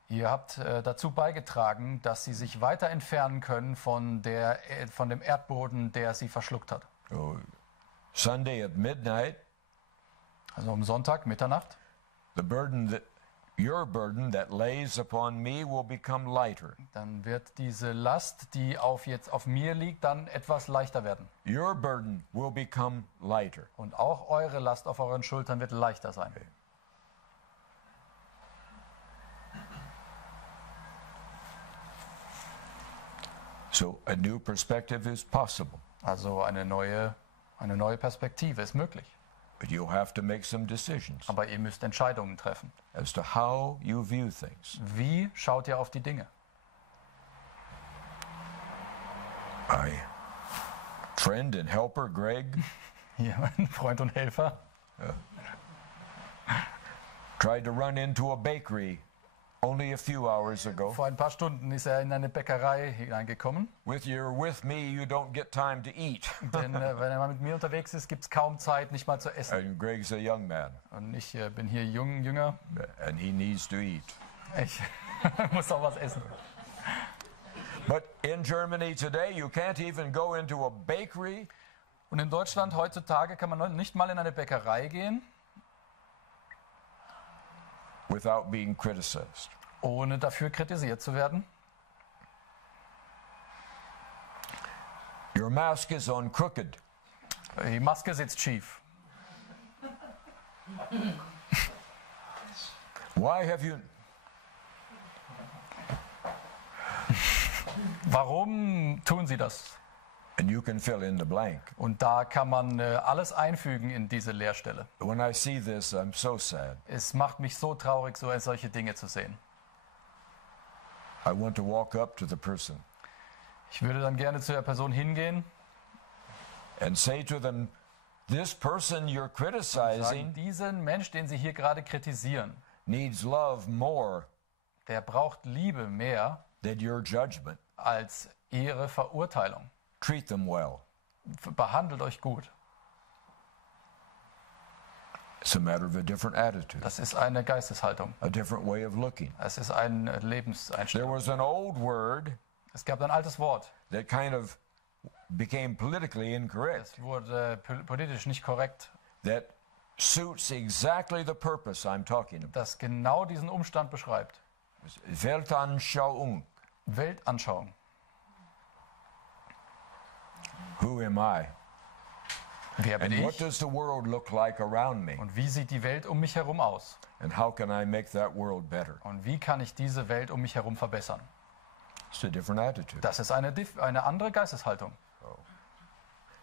Ihr habt dazu beigetragen, dass sie sich weiter entfernen können von dem Erdboden, der sie verschluckt hat. So, Sunday at midnight, Also um Sonntag, Mitternacht, your burden that lays upon me will become lighter. dann wird diese Last, die jetzt auf mir liegt, dann etwas leichter werden. Your burden will become lighter. Und auch eure Last auf euren Schultern wird leichter sein. So a new perspective is possible, Also eine neue Perspektive ist möglich. but you'll have to make some decisions Aber ihr müsst Entscheidungen treffen. as to how you view things. Wie schaut ihr auf die Dinge? My friend and helper, Greg, Hier, mein Freund und Helfer, tried to run into a bakery only a few hours ago. vor ein paar Stunden ist er in eine Bäckerei hineingekommen. With me, you don't get time to eat. Denn wenn er mal mit mir unterwegs ist, gibt es kaum Zeit, nicht mal zu essen. And Greg's a young man, Und ich bin hier jünger. and he needs to eat. Ich muss auch was essen. But in Germany today, you can't even go into a bakery Und in Deutschland heutzutage kann man nicht mal in eine Bäckerei gehen, without being criticized. ohne dafür kritisiert zu werden. Your mask is on crooked. Die Maske sitzt schief. Why have you... Warum tun sie das? And you can fill in the blank. Und da kann man alles einfügen in diese Leerstelle. When I see this, I'm so sad. Es macht mich so traurig, solche Dinge zu sehen. I want to walk up to the person Ich würde dann gerne zu der Person hingehen and say to them, this person you're und sagen, criticizing diesen Mensch, den Sie hier gerade kritisieren, needs love more der braucht Liebe mehr than your judgment. als Ihre Verurteilung. Treat them well. Behandelt euch gut. It's a matter of a different attitude, Das ist eine Geisteshaltung. a different way of looking. Es ist eine There Lebenseinstellung. was an old word Es gab ein altes Wort. that kind of became politically incorrect Es wurde politisch nicht korrekt, that suits exactly the purpose I'm talking about. das genau diesen Umstand beschreibt. Weltanschauung. Weltanschauung. Who am I? Wer bin And what ich? does the world look like around me? Und wie sieht die Welt um mich herum aus? And how can I make that world better? Und wie kann ich diese Welt um mich herum verbessern? It's a different attitude. Das ist eine andere Geisteshaltung.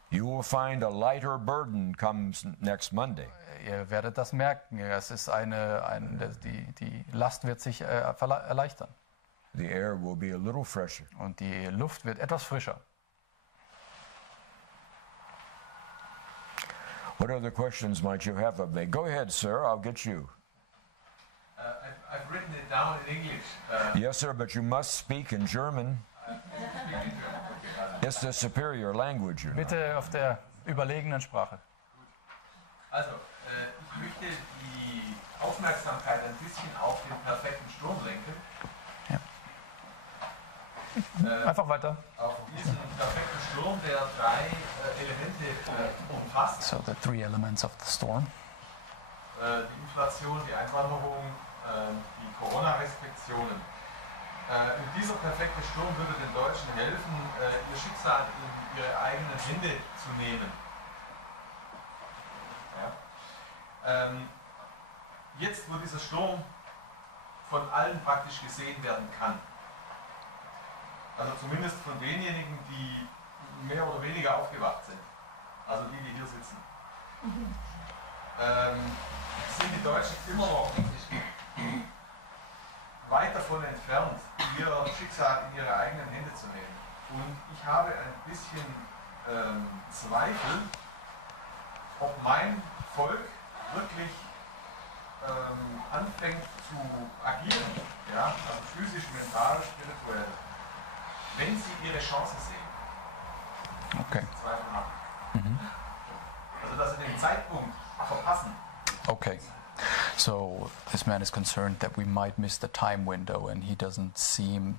You will find a lighter burden comes next Monday. Ihr werdet das merken. Es ist die Last wird sich erleichtern. The air will be a little fresher. Und die Luft wird etwas frischer. What other questions might you have of me? Go ahead, sir. I'll get you. I've written it down in English. Yes, sir, but you must speak in German. It's the superior language, you know. Bitte auf der überlegenen Sprache. Also, ich möchte die Aufmerksamkeit ein bisschen auf den perfekten Strom lenken. Einfach weiter. Auf diesen perfekten Strom, der drei Elemente umfasst. So the three elements of the storm. Die Inflation, die Einwanderung, die Corona-Restriktionen. Dieser perfekte Strom würde den Deutschen helfen, ihr Schicksal in ihre eigenen Hände zu nehmen. Ja? Jetzt, wo dieser Sturm von allen praktisch gesehen werden kann, also zumindest von denjenigen, die mehr oder weniger aufgewacht sind, also die hier sitzen, sind die Deutschen immer noch weit davon entfernt, ihr Schicksal in ihre eigenen Hände zu nehmen. Und ich habe ein bisschen Zweifel, ob mein Volk wirklich anfängt zu agieren, ja, also physisch, mental, spirituell, wenn sie ihre Chance sehen. Okay. Zweifel haben. Also dass sie den Zeitpunkt verpassen. Okay. So this man is concerned that we might miss the time window, and he doesn't seem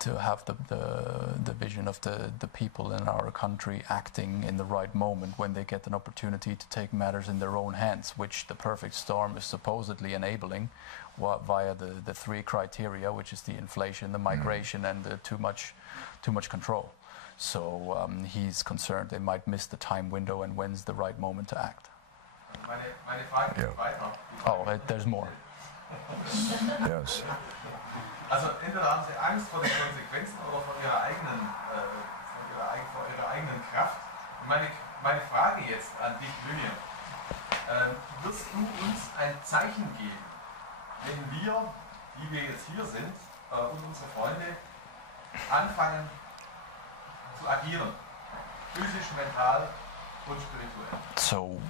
to have the vision of the people in our country acting in the right moment when they get an opportunity to take matters in their own hands, which the perfect storm is supposedly enabling via the three criteria, which is the inflation, the migration, and the too much control. So he's concerned they might miss the time window, and when's the right moment to act. Meine Frage geht weiter. Oh, there's more. Yes. Also entweder haben Sie Angst vor den Konsequenzen oder vor Ihrer eigenen, vor Ihrer eigenen Kraft. Und meine Frage jetzt an dich, William, wirst du uns ein Zeichen geben, wenn wir, die wir jetzt hier sind, und unsere Freunde, anfangen zu agieren, physisch, mental und spirituell? So,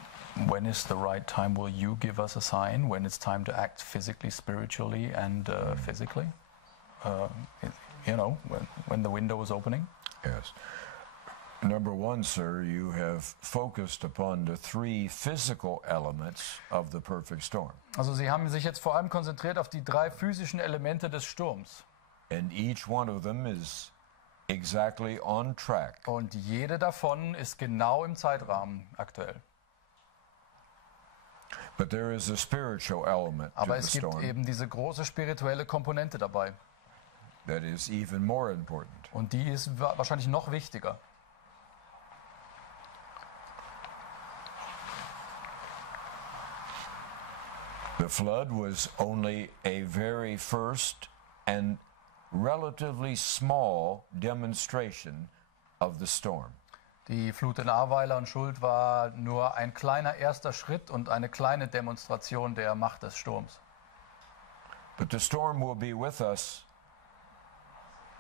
when is the right time? Will you give us a sign when it's time to act physically, spiritually, and physically? You know, when the window is opening? Yes. Number one, sir, you have focused upon the three physical elements of the perfect storm. Also Sie haben sich jetzt vor allem konzentriert auf die 3 physischen Elemente des Sturms. And each one of them is exactly on track. Und jede davon ist genau im Zeitrahmen aktuell. But there is a spiritual element to Aber the es gibt storm eben diese große spirituelle Komponente dabei. that is even more important. Und die ist wahrscheinlich noch wichtiger. The flood was only a very first and relatively small demonstration of the storm. Die Flut in Ahrweiler und Schuld war nur ein kleiner erster Schritt und eine kleine Demonstration der Macht des Sturms. But the storm will be with us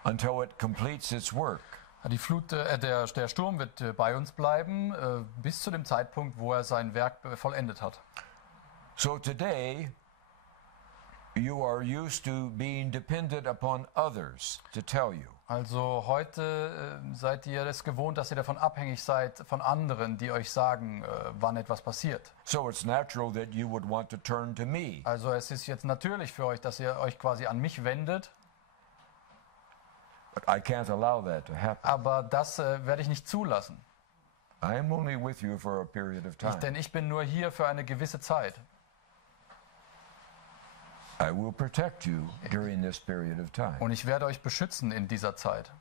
until it completes its work. Der Sturm wird bei uns bleiben bis zu dem Zeitpunkt, wo er sein Werk vollendet hat. So today, you are used to being dependent upon others to tell you. Also heute seid ihr es gewohnt, dass ihr davon abhängig seid von anderen, die euch sagen, wann etwas passiert. So it's natural that you would want to turn to me. Also es ist jetzt natürlich für euch, dass ihr euch quasi an mich wendet, But I can't allow that to happen. aber das werde ich nicht zulassen. I am only with you for a period of time. Denn ich bin nur hier für eine gewisse Zeit. I will protect you during this period of time. Und ich werde euch beschützen in dieser Zeit.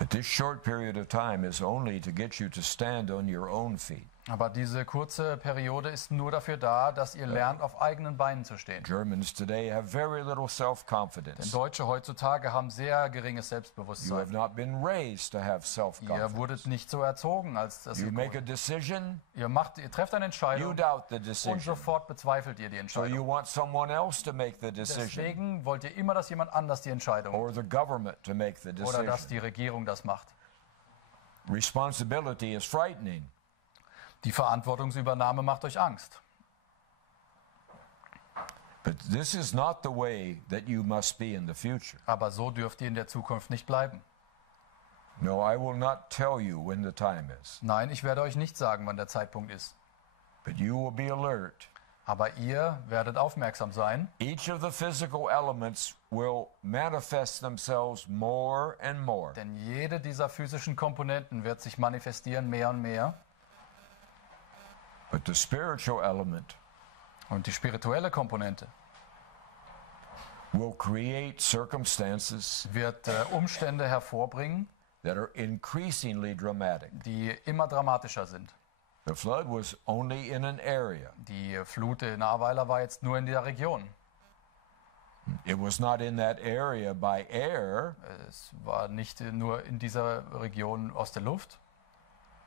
But this short period of time is only to get you to stand on your own feet. Aber diese kurze Periode ist nur dafür da, dass ihr lernt, auf eigenen Beinen zu stehen. Germans today have very little Denn self-confidence. Deutsche heutzutage haben sehr geringes You have Selbstbewusstsein. not been raised to have Ihr self-confidence. wurdet nicht so erzogen, als dass You make a ihr decision, ihr trefft eine you Entscheidung doubt the und decision. sofort bezweifelt ihr die So you Entscheidung. want someone else to make the decision, Deswegen wollt ihr immer, dass jemand anders die Entscheidung or the government to make the oder dass die decision. Regierung das macht. Responsibility is frightening. Die Verantwortungsübernahme macht euch Angst. But this is not the way that you must be in the future. Aber so dürft ihr in der Zukunft nicht bleiben. No, I will not tell you when the time is. Nein, ich werde euch nicht sagen, wann der Zeitpunkt ist. But you will be alert. Aber ihr werdet aufmerksam sein. Each of the physical elements will manifest themselves more and more. Denn jede dieser physischen Komponenten wird sich manifestieren mehr und mehr. But the spiritual element Und die spirituelle Komponente will create circumstances wird Umstände hervorbringen, that are increasingly dramatic. die immer dramatischer sind. The flood was only in an area. Die Flut in Ahrweiler war jetzt nur in der Region. It was not in that area by air. Es war nicht nur in dieser Region aus der Luft.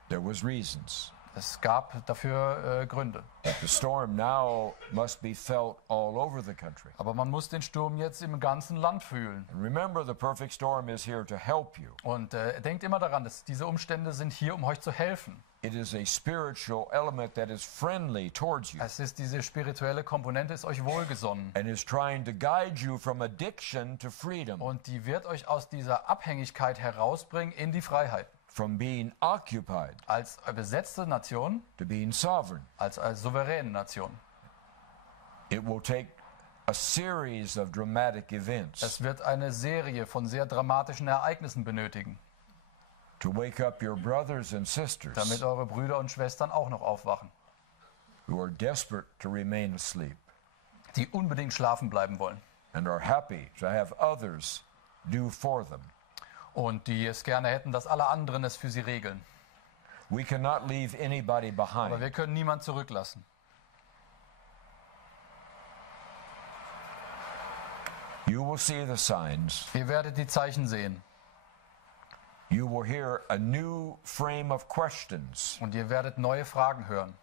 There was reasons. Es gab dafür Gründe. But the storm now must be felt all over the country. Aber man muss den Sturm jetzt im ganzen Land fühlen. And remember, the perfect storm is here to help you. Und denkt immer daran, dass diese Umstände sind hier, um euch zu helfen. It is a spiritual element that is friendly towards you Es ist diese spirituelle Komponente, ist euch wohlgesonnen. and is trying to guide you from addiction to freedom, Und die wird euch aus dieser Abhängigkeit herausbringen in die Freiheit. from being occupied Als besetzte Nation, to being sovereign. als souveräne Nation. It will take a series of dramatic events Es wird eine Serie von sehr dramatischen Ereignissen benötigen, to wake up your brothers and sisters damit eure Brüder und Schwestern auch noch aufwachen, who are desperate to remain asleep die unbedingt schlafen bleiben wollen and are happy to have others do for them. und die es gerne hätten, dass alle anderen es für sie regeln. We cannot leave anybody Aber behind. wir können niemanden zurücklassen. You will see the signs. Ihr werdet die Zeichen sehen. You will hear a new frame of questions. Und ihr werdet neue Fragen hören.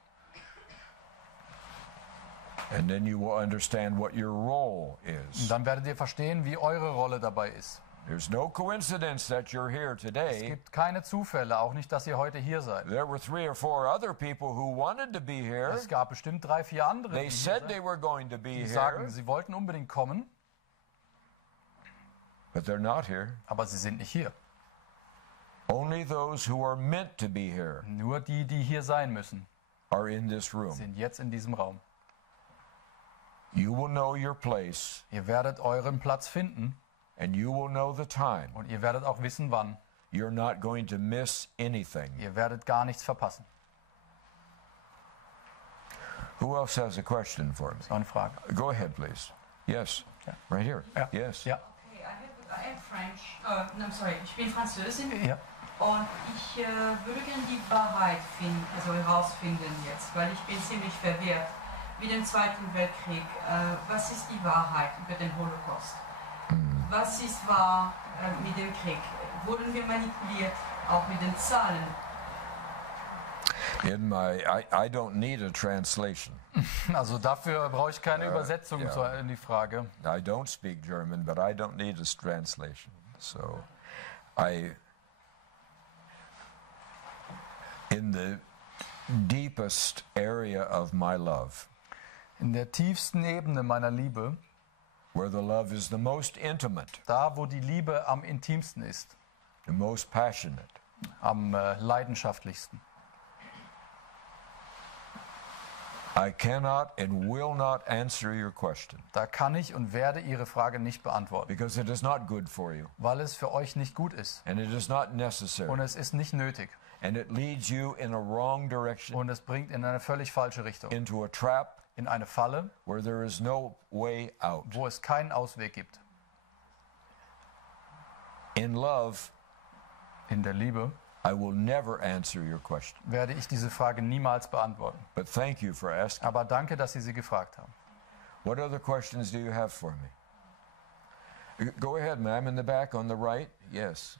And then you will understand what your role Und is. dann werdet ihr verstehen, wie eure Rolle dabei ist. There's no coincidence that you're here Es today. gibt keine Zufälle, auch nicht, dass ihr heute hier seid. There were 3 or 4 other people who wanted to be here. Es gab bestimmt 3, 4 andere, They die, said hier they sind, were going to be die sagen, here, sie wollten unbedingt kommen, but they're not here. aber sie sind nicht hier. Only those who are meant to be here Nur die, die hier sein müssen, are in this room. sind jetzt in diesem Raum. You will know your place, Ihr werdet euren Platz finden and you will know the time. und ihr werdet auch wissen, wann. You're not going to miss anything. Ihr werdet gar nichts verpassen. Who else has a question for me? So eine Frage. Go ahead, please. Yes, Yeah. right here. Yeah. Yes. Ja. Okay, I am French. No, I'm sorry, ich bin Französin Ja. und ich würde gerne die Wahrheit finden, also herausfinden jetzt, weil ich bin ziemlich verwirrt. Wie dem Zweiten Weltkrieg, was ist die Wahrheit über den Holocaust? Was ist wahr mit dem Krieg? Wurden wir manipuliert, auch mit den Zahlen? I don't need a translation. Also dafür brauche ich keine Übersetzung ja. in die Frage. I don't speak German, but I don't need a translation. So, in the deepest area of my love, In der tiefsten Ebene meiner Liebe, where the love is the most intimate, da wo die Liebe am intimsten ist, the most passionate, am leidenschaftlichsten, I cannot and will not answer your question da kann ich und werde Ihre Frage nicht beantworten, because it is not good for you weil es für euch nicht gut ist and it is not und necessary es ist nicht nötig and it leads you in a wrong direction und es bringt in eine völlig falsche Richtung, into a trap in eine Falle, where there is no way out. wo es keinen Ausweg gibt. In love, In der Liebe I will never answer your question. werde ich diese Frage niemals beantworten. But thank you for asking. Aber danke, dass Sie sie gefragt haben. What other questions do you have for me? Go ahead, ma'am, in the back on the right. Yes.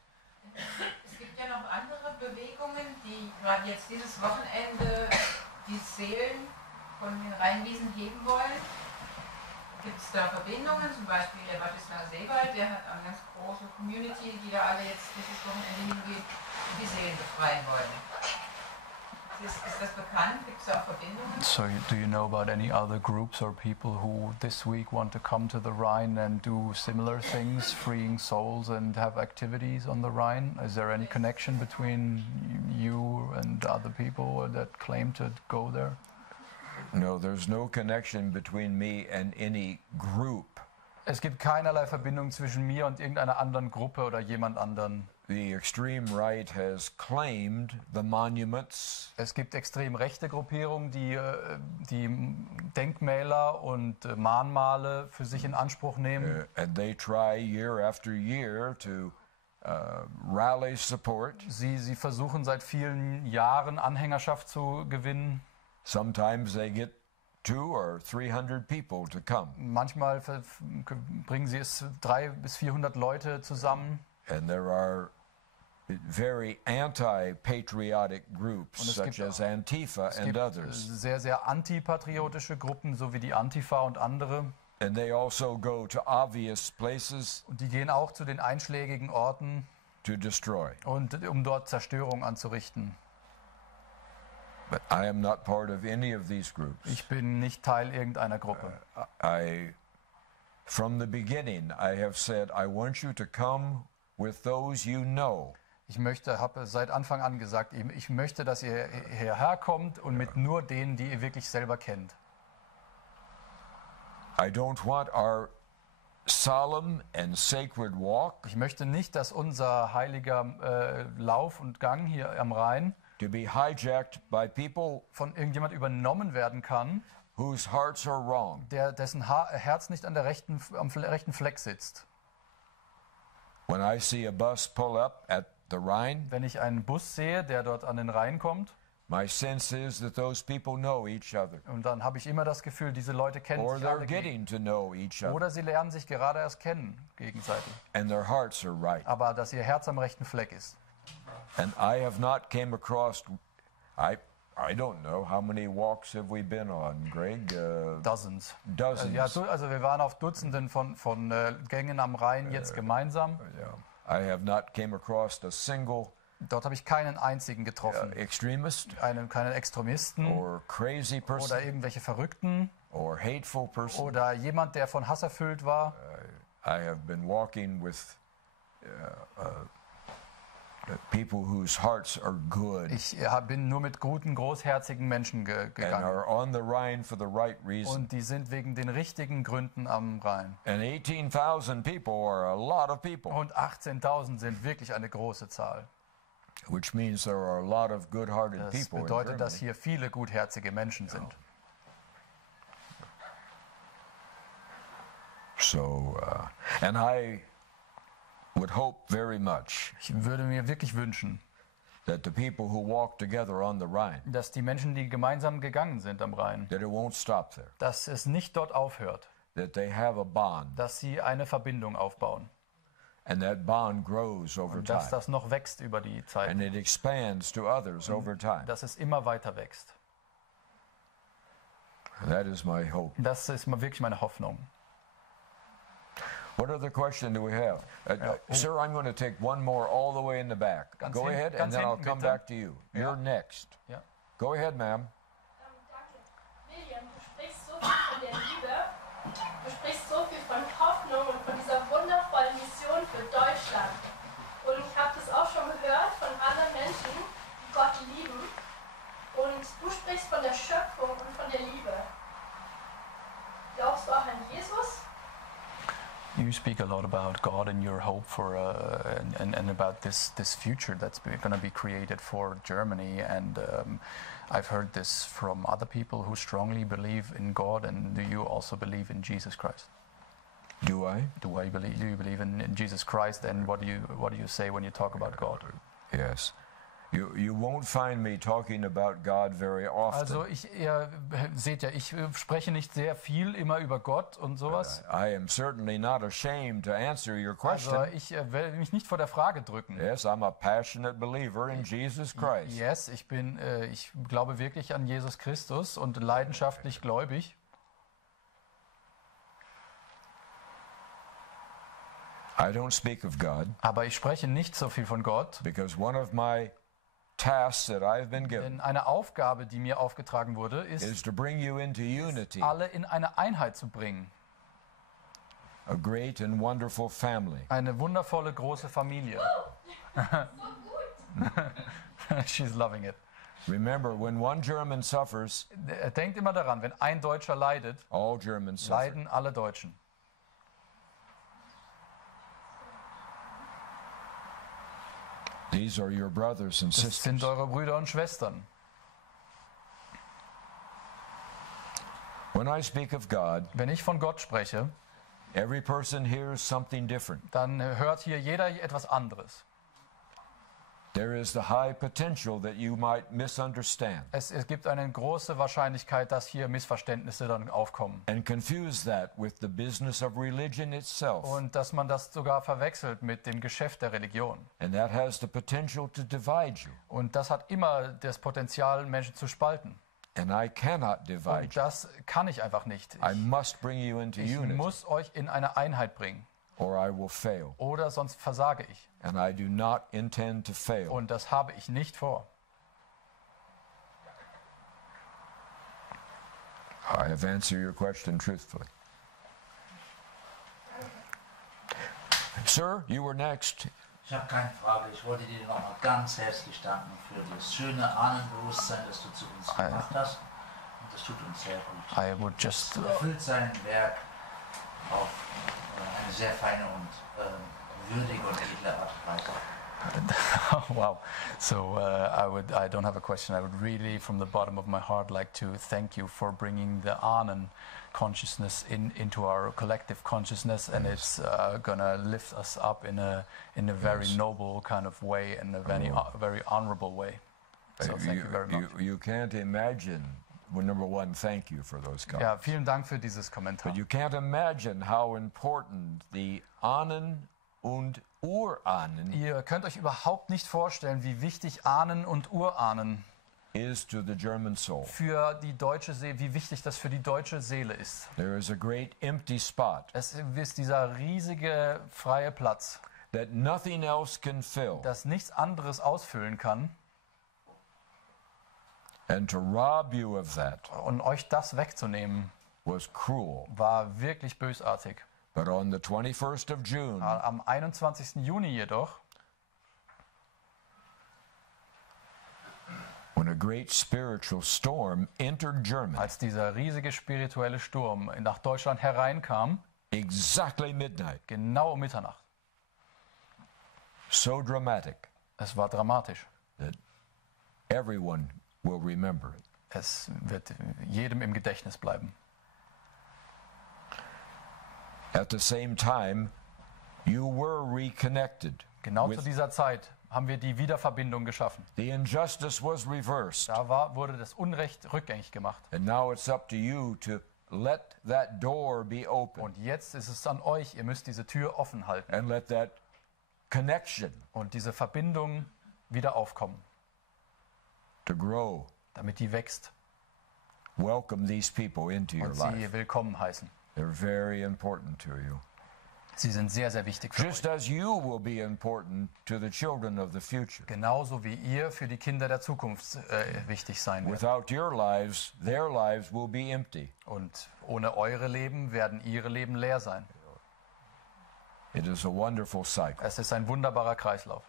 Es gibt ja noch andere Bewegungen, die gerade jetzt dieses Wochenende die Seelen von den Rheinwiesen heben wollen. Gibt es da Verbindungen? Zum Beispiel der Baptistler Seewald, der hat eine ganz große Community, die da alle jetzt dieses Wochenende hingeht und die Seelen befreien wollen. Ist das bekannt? Gibt es da auch Verbindungen? So, do you know about any other groups or people who this week want to come to the Rhine and do similar things, freeing souls and have activities on the Rhine? Is there any connection between you and other people that claim to go there? No, there's no connection between me and any group. Es gibt keinerlei Verbindung zwischen mir und irgendeiner anderen Gruppe oder jemand anderen. The extreme right has claimed the monuments Es gibt extrem rechte Gruppierungen, die Denkmäler und Mahnmale für sich in Anspruch nehmen. and they try year after year to rally support. Sie versuchen seit vielen Jahren Anhängerschaft zu gewinnen. Sometimes they get 200 or 300 people to come. Manchmal bringen sie es 300 bis 400 Leute zusammen. And there are very anti-patriotic groups Und es such gibt as Antifa Es and gibt others. sehr, sehr antipatriotische Gruppen, so wie die Antifa und andere. And they also go to obvious places Und die gehen auch zu den einschlägigen Orten, to destroy. um dort Zerstörung anzurichten. But I am not part of any of these groups. Ich bin nicht Teil irgendeiner Gruppe. From the beginning, I have said, I want you to come with those you know. Ich habe seit Anfang an gesagt, ich möchte, dass ihr hierher kommt und mit nur denen, die ihr wirklich selber kennt. I don't want our solemn and sacred walk Ich möchte nicht, dass unser heiliger Lauf und Gang hier am Rhein to be hijacked by people von irgendjemand übernommen werden kann, whose hearts are wrong. dessen Herz nicht am rechten Fleck sitzt. When I see a bus pull up at the Rhine, Wenn ich einen Bus sehe, der dort an den Rhein kommt, my sense is that those people know each other. Und dann habe ich immer das Gefühl, diese Leute kennen Or sich they're alle getting to know each other. oder sie lernen sich gerade erst kennen gegenseitig. And their hearts are right. Aber dass ihr Herz am rechten Fleck ist. And I have not came across, I don't know, how many walks have we been on, Greg? Dozens. Dozens. Ja, also wir waren auf Dutzenden von Gängen am Rhein jetzt gemeinsam. Yeah. I have not came across a single Dort habe ich keinen einzigen getroffen. extremist Keinen Extremisten or crazy person oder irgendwelche Verrückten or hateful person. oder jemand, der von Hass erfüllt war. I have been walking with people whose hearts are good Ich bin nur mit guten, großherzigen Menschen and gegangen. are on the Rhine for the right reason. Und die sind wegen den richtigen Gründen am Rhein. And 18,000 people are a lot of people, Und 18.000 sind wirklich eine große Zahl. which means there are a lot of good-hearted Das people in bedeutet, dass Germany. hier viele gutherzige Menschen sind. So, and I would hope very much Ich würde mir wirklich wünschen, that the people who walk together on the Rhine, dass die Menschen, die gemeinsam gegangen sind am Rhein, that it won't stop there, dass es nicht dort aufhört, that they have a bond, dass sie eine Verbindung aufbauen and that bond grows over und dass time, das noch wächst über die Zeit, and it expands to others over time. dass es immer weiter wächst. That is my hope. Das ist wirklich meine Hoffnung. What other question do we have? Sir, I'm going to take one more all the way in the back. Ganz Go hin- ahead, ganz and then I'll hinten, come bitte. back to you. You're next. Ja. Go ahead, ma'am. Danke. William, du sprichst so viel von der Liebe, du sprichst so viel von Hoffnung und von dieser wundervollen Mission für Deutschland. Und ich habe das auch schon gehört von anderen Menschen, die Gott lieben. Und du sprichst von der Schöpfung und von der Liebe. Glaubst du auch an Jesus? You speak a lot about God and your hope for and about this future that's going to be created for Germany, and I've heard this from other people who strongly believe in God. And do you also believe in Jesus Christ? Do I? Do you believe in Jesus Christ? And what do you say when you talk about God? Yes. You won't find me talking about God very often. Also ihr seht ja, ich spreche nicht sehr viel immer über Gott und sowas. I am certainly not ashamed to answer your question. Also ich will mich nicht vor der Frage drücken. Yes, I'm a passionate believer in Jesus Christ. Yes, ich glaube wirklich an Jesus Christus und leidenschaftlich gläubig. I don't speak of God Aber ich spreche nicht so viel von Gott, because one of my tasks that I've been given denn eine Aufgabe, die mir aufgetragen wurde, is ist, to bring you into unity, alle in eine Einheit zu bringen. a great and wonderful family. Eine wundervolle große Familie. So gut. She's loving it. Remember, when one German suffers, Denkt immer daran, wenn ein Deutscher leidet, all Germans suffer. leiden alle Deutschen. These are your brothers and Das sisters. sind eure Brüder und Schwestern. When I speak of God, Wenn ich von Gott spreche, every person hears something different. dann hört hier jeder etwas anderes. There is the high potential that you might misunderstand Es gibt eine große Wahrscheinlichkeit, dass hier Missverständnisse dann aufkommen. and confuse that with the business of religion itself. Und dass man das sogar verwechselt mit dem Geschäft der Religion. And that has the potential to divide you. Und das hat immer das Potenzial, Menschen zu spalten. And I cannot divide Und you. das kann ich einfach nicht. I must bring you into Ich unity muss euch in eine Einheit bringen. or I will fail. Oder sonst versage ich. And I do not intend to fail. Und das habe ich nicht vor. I have answered your question truthfully. Sir, you were next. Ich habe keine Frage. Ich wollte dir nochmal ganz herzlich danken für das schöne Ahnenbewusstsein, das du zu uns gemacht hast. Und das tut uns sehr gut. I would just Es erfüllt sein Werk auf eine sehr feine und würdige und edle Art und Weise. wow. So I don't have a question. I would really, from the bottom of my heart, like to thank you for bringing the Ahnen consciousness into our collective consciousness, and it's gonna lift us up in a very noble kind of way, and a very honorable way. So thank you very much. You can't imagine, well, number one, thank you for those comments. Ja, vielen Dank für dieses Kommentar. But you can't imagine how important the Ahnen und Urahnen Ihr könnt euch überhaupt nicht vorstellen, wie wichtig Ahnen und Urahnen is to the German soul. für die deutsche Seele, wie wichtig das für die deutsche Seele ist. There is a great empty spot Es ist dieser riesige freie Platz, that nothing else can fill. das nichts anderes ausfüllen kann. And to rob you of that Und euch das wegzunehmen, was cruel. war wirklich bösartig. But on the 21st of June, Am 21. Juni jedoch, when a great spiritual storm entered Germany, als dieser riesige spirituelle Sturm nach Deutschland hereinkam, exactly midnight, genau um Mitternacht. so dramatic Es war dramatisch. that everyone will remember it. Es wird jedem im Gedächtnis bleiben. At the same time, you were reconnected. Genau with zu dieser Zeit haben wir die Wiederverbindung geschaffen. the injustice was reversed. Wurde das Unrecht rückgängig gemacht. And now it's up to you to let that door be open Und jetzt ist es an euch, ihr müsst diese Tür offen halten and let that connection und diese Verbindung wieder aufkommen, to grow. damit die wächst Welcome these people into your und sie life. willkommen heißen. They're very important to you. Sie sind sehr, sehr wichtig für Just euch. as you will be important to the children of the future. Genauso wie ihr für die Kinder der Zukunft wichtig sein werdet. Without your lives, their lives will be empty. Und ohne eure Leben werden ihre Leben leer sein. It is a wonderful cycle. Es ist ein wunderbarer Kreislauf.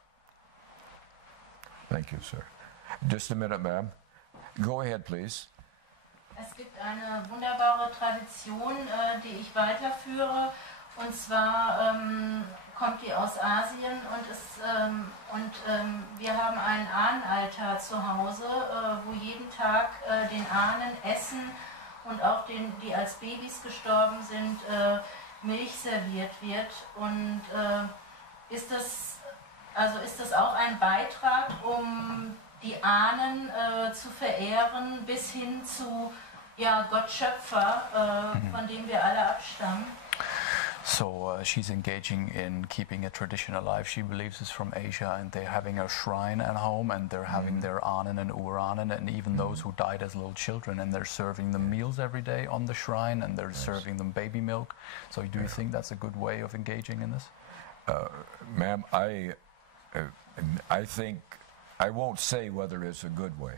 Thank you, sir. Just a minute, ma'am. Go ahead, please. Es gibt eine wunderbare Tradition, die ich weiterführe. Und zwar kommt die aus Asien und wir haben einen Ahnenaltar zu Hause, wo jeden Tag den Ahnen essen und auch die als Babys gestorben sind, Milch serviert wird. Und ist das auch ein Beitrag, um die Ahnen zu verehren, bis hin zu Gott Schöpfer, von dem wir alle abstammen? So she's engaging in keeping a tradition alive. She believes it's from Asia, and they're having a shrine at home, and they're having their Ahnen and Urahnen, and even those who died as little children, and they're serving them meals every day on the shrine, and they're serving them baby milk. So do you think that's a good way of engaging in this? Ma'am, I think I won't say whether it's a good way.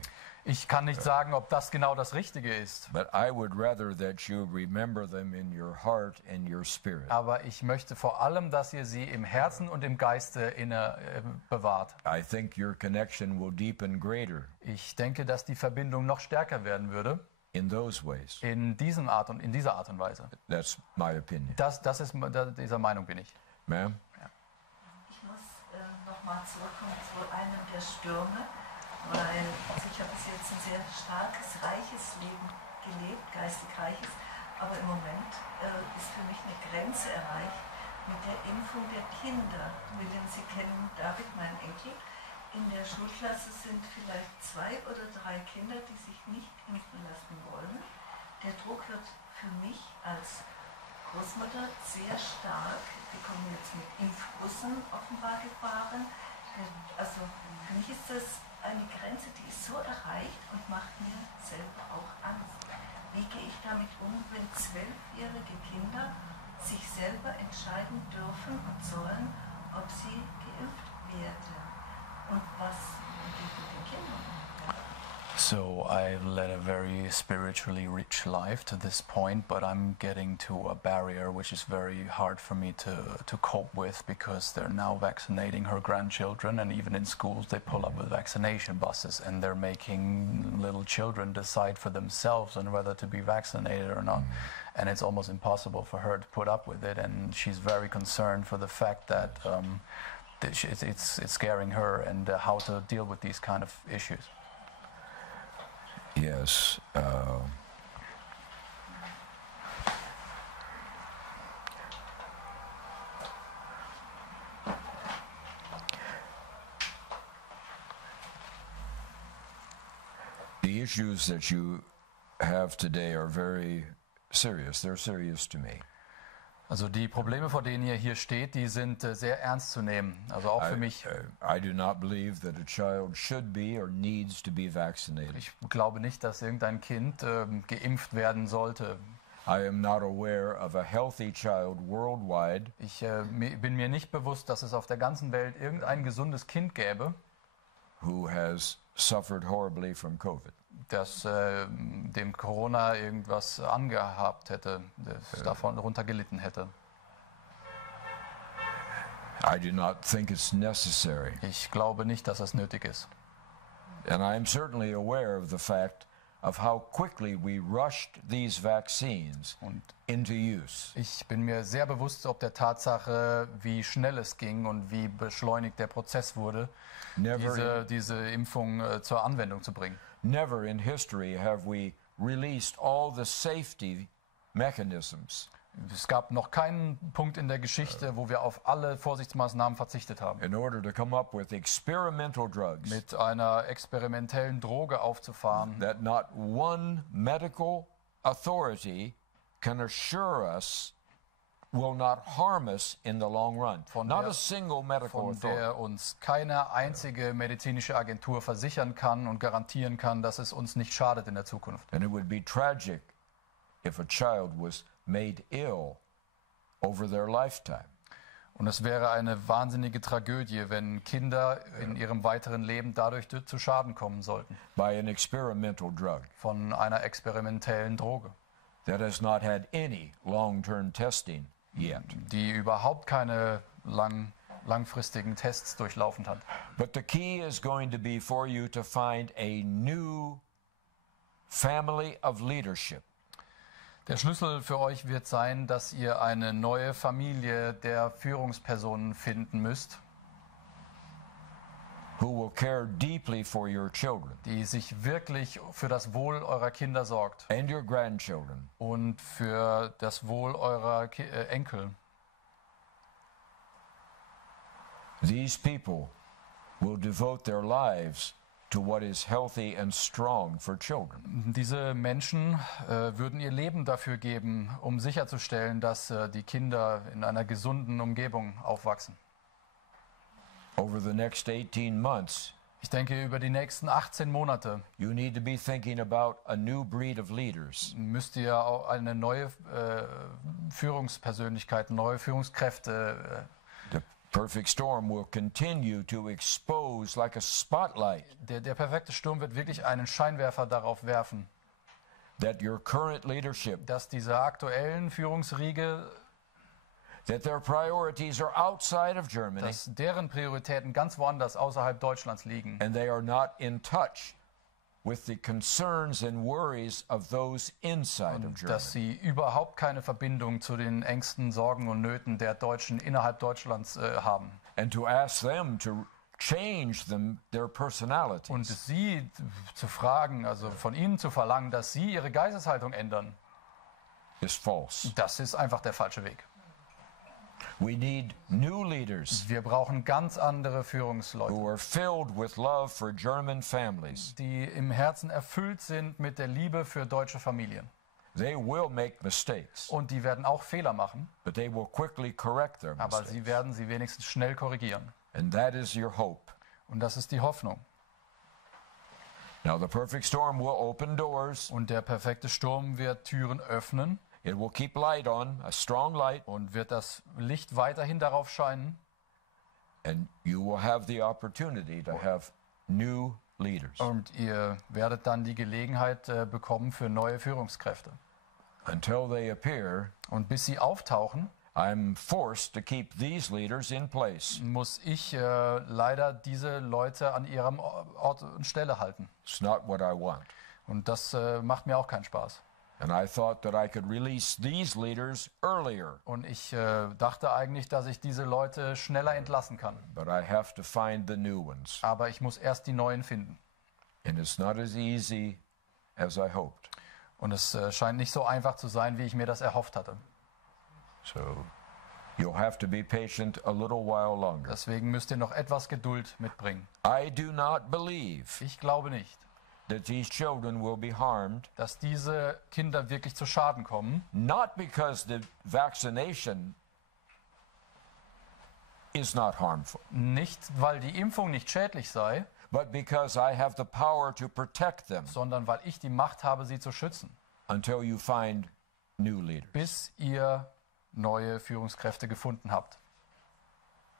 Ich kann nicht sagen, ob das genau das Richtige ist. But I would rather that you remember them in your heart and your spirit. Aber ich möchte vor allem, dass ihr sie im Herzen und im Geiste bewahrt. I think your connection will deepen greater Ich denke, dass die Verbindung noch stärker werden würde. in those ways. In dieser Art und Weise. That's my opinion. Dieser Meinung bin ich. Ma'am? Ich muss nochmal zurückkommen zu einem der Stürme, weil ich habe bis jetzt ein sehr starkes, reiches Leben gelebt, geistig reiches, aber im Moment ist für mich eine Grenze erreicht mit der Impfung der Kinder. William, Sie kennen David, meinen Enkel. In der Schulklasse sind vielleicht 2 oder 3 Kinder, die sich nicht impfen lassen wollen. Der Druck wird für mich als Großmutter sehr stark. Wir kommen jetzt mit Impfbussen offenbar gefahren. Also für mich ist das eine Grenze, die ist so erreicht und macht mir selber auch Angst. Wie gehe ich damit um, wenn 12-jährige Kinder sich selber entscheiden dürfen und sollen, ob sie geimpft werden? Und was geht mit den Kindern? So I've led a very spiritually rich life to this point, but I'm getting to a barrier which is very hard for me to cope with, because they're now vaccinating her grandchildren, and even in schools they pull up with vaccination buses and they're making little children decide for themselves on whether to be vaccinated or not. And it's almost impossible for her to put up with it, and she's very concerned for the fact that it's scaring her, and how to deal with these kind of issues. Yes. The issues that you have today are very serious. They're serious to me. Also die Probleme, vor denen ihr hier steht, die sind sehr ernst zu nehmen. Also auch für mich. I do not believe that a child should be or needs to be vaccinated. Ich glaube nicht, dass irgendein Kind geimpft werden sollte. I am not aware of a healthy child worldwide. Ich bin mir nicht bewusst, dass es auf der ganzen Welt irgendein gesundes Kind gäbe, who has suffered horribly from COVID. Das dem Corona irgendwas angehabt hätte, das davon runter gelitten hätte. I do not think it's necessary. Ich glaube nicht, dass es nötig ist. And I am certainly aware of the fact of how quickly we rushed these vaccines into use. Ich bin mir sehr bewusst ob der Tatsache, wie schnell es ging und wie beschleunigt der Prozess wurde, diese Impfung zur Anwendung zu bringen. Never in history have we released all the safety mechanisms. Es gab noch keinen Punkt in der Geschichte, wo wir auf alle Vorsichtsmaßnahmen verzichtet haben. In order to come up with experimental drugs. Mit einer experimentellen Droge aufzufahren. That not one medical authority can assure us will not harm us in the long run. Not a single medical authority. Von der uns keine einzige medizinische Agentur versichern kann und garantieren kann, dass es uns nicht schadet in der Zukunft. And it would be tragic if a child was made ill over their lifetime. Und es wäre eine wahnsinnige Tragödie, wenn Kinder in ihrem weiteren Leben dadurch zu Schaden kommen sollten. By an experimental drug. Von einer experimentellen Droge. That has not had any long-term testing yet. Die überhaupt keine langfristigen Tests durchlaufen hat. But the key is going to be for you to find a new family of leadership. Der Schlüssel für euch wird sein, dass ihr eine neue Familie der Führungspersonen finden müsst, who will care deeply for your children, die sich wirklich für das Wohl eurer Kinder sorgt and your grandchildren, und für das Wohl eurer Enkel. These people will devote their lives to what is healthy and strong for children. Diese Menschen würden ihr Leben dafür geben, um sicherzustellen, dass die Kinder in einer gesunden Umgebung aufwachsen. Over the next 18 months, ich denke, über die nächsten 18 Monate you need to be thinking about a new breed of leaders. Müsst ihr auch eine neue Führungspersönlichkeit, neue Führungskräfte Perfect storm will continue to expose like a spotlight. Der perfekte Sturm wird wirklich einen Scheinwerfer darauf werfen, that your current leadership, dass diese aktuellen Führungsriege, that their priorities are outside of Germany, dass deren Prioritäten ganz woanders außerhalb Deutschlands liegen, and they are not in touch with the concerns and worries of those inside of Germany. Dass sie überhaupt keine Verbindung zu den Ängsten, Sorgen und Nöten der Deutschen innerhalb Deutschlands haben. And to ask them to change their personalities. Und sie zu fragen, also von ihnen zu verlangen, dass sie ihre Geisteshaltung ändern, is false. Das ist einfach der falsche Weg. We need new leaders. Wir brauchen ganz andere Führungsleute, who are filled with love for German families. Die im Herzen erfüllt sind mit der Liebe für deutsche Familien. They will make mistakes. Und die werden auch Fehler machen. But they will quickly correct their mistakes. Aber sie werden sie wenigstens schnell korrigieren. And that is your hope. Und das ist die Hoffnung. Now the perfect storm will open doors. Und der perfekte Sturm wird Türen öffnen. It will keep light on, a strong light. Und wird das Licht weiterhin darauf scheinen. And you will have the opportunity to have new leaders. Und ihr werdet dann die Gelegenheit bekommen für neue Führungskräfte. Until they appear, und bis sie auftauchen, I'm forced to keep these leaders in place. Muss ich leider diese Leute an ihrem Ort und Stelle halten. It's not what I want. Und das macht mir auch keinen Spaß. And I thought that I could release these leaders earlier. Und ich dachte eigentlich, dass ich diese Leute schneller entlassen kann. But I have to find the new ones. Aber ich muss erst die neuen finden. And it's not as easy as I hoped. Und es scheint nicht so einfach zu sein, wie ich mir das erhofft hatte. So you'll have to be patient a little while longer. Deswegen müsst ihr noch etwas Geduld mitbringen. I do not believe ich glaube nicht, that these children will be harmed, dass diese Kinder wirklich zu Schaden kommen, not because the vaccination is not harmful, nicht weil die Impfung nicht schädlich sei, but because I have the power to protect them sondern weil ich die Macht habe, sie zu schützen, until you find new leaders. bis ihr neue Führungskräfte gefunden habt.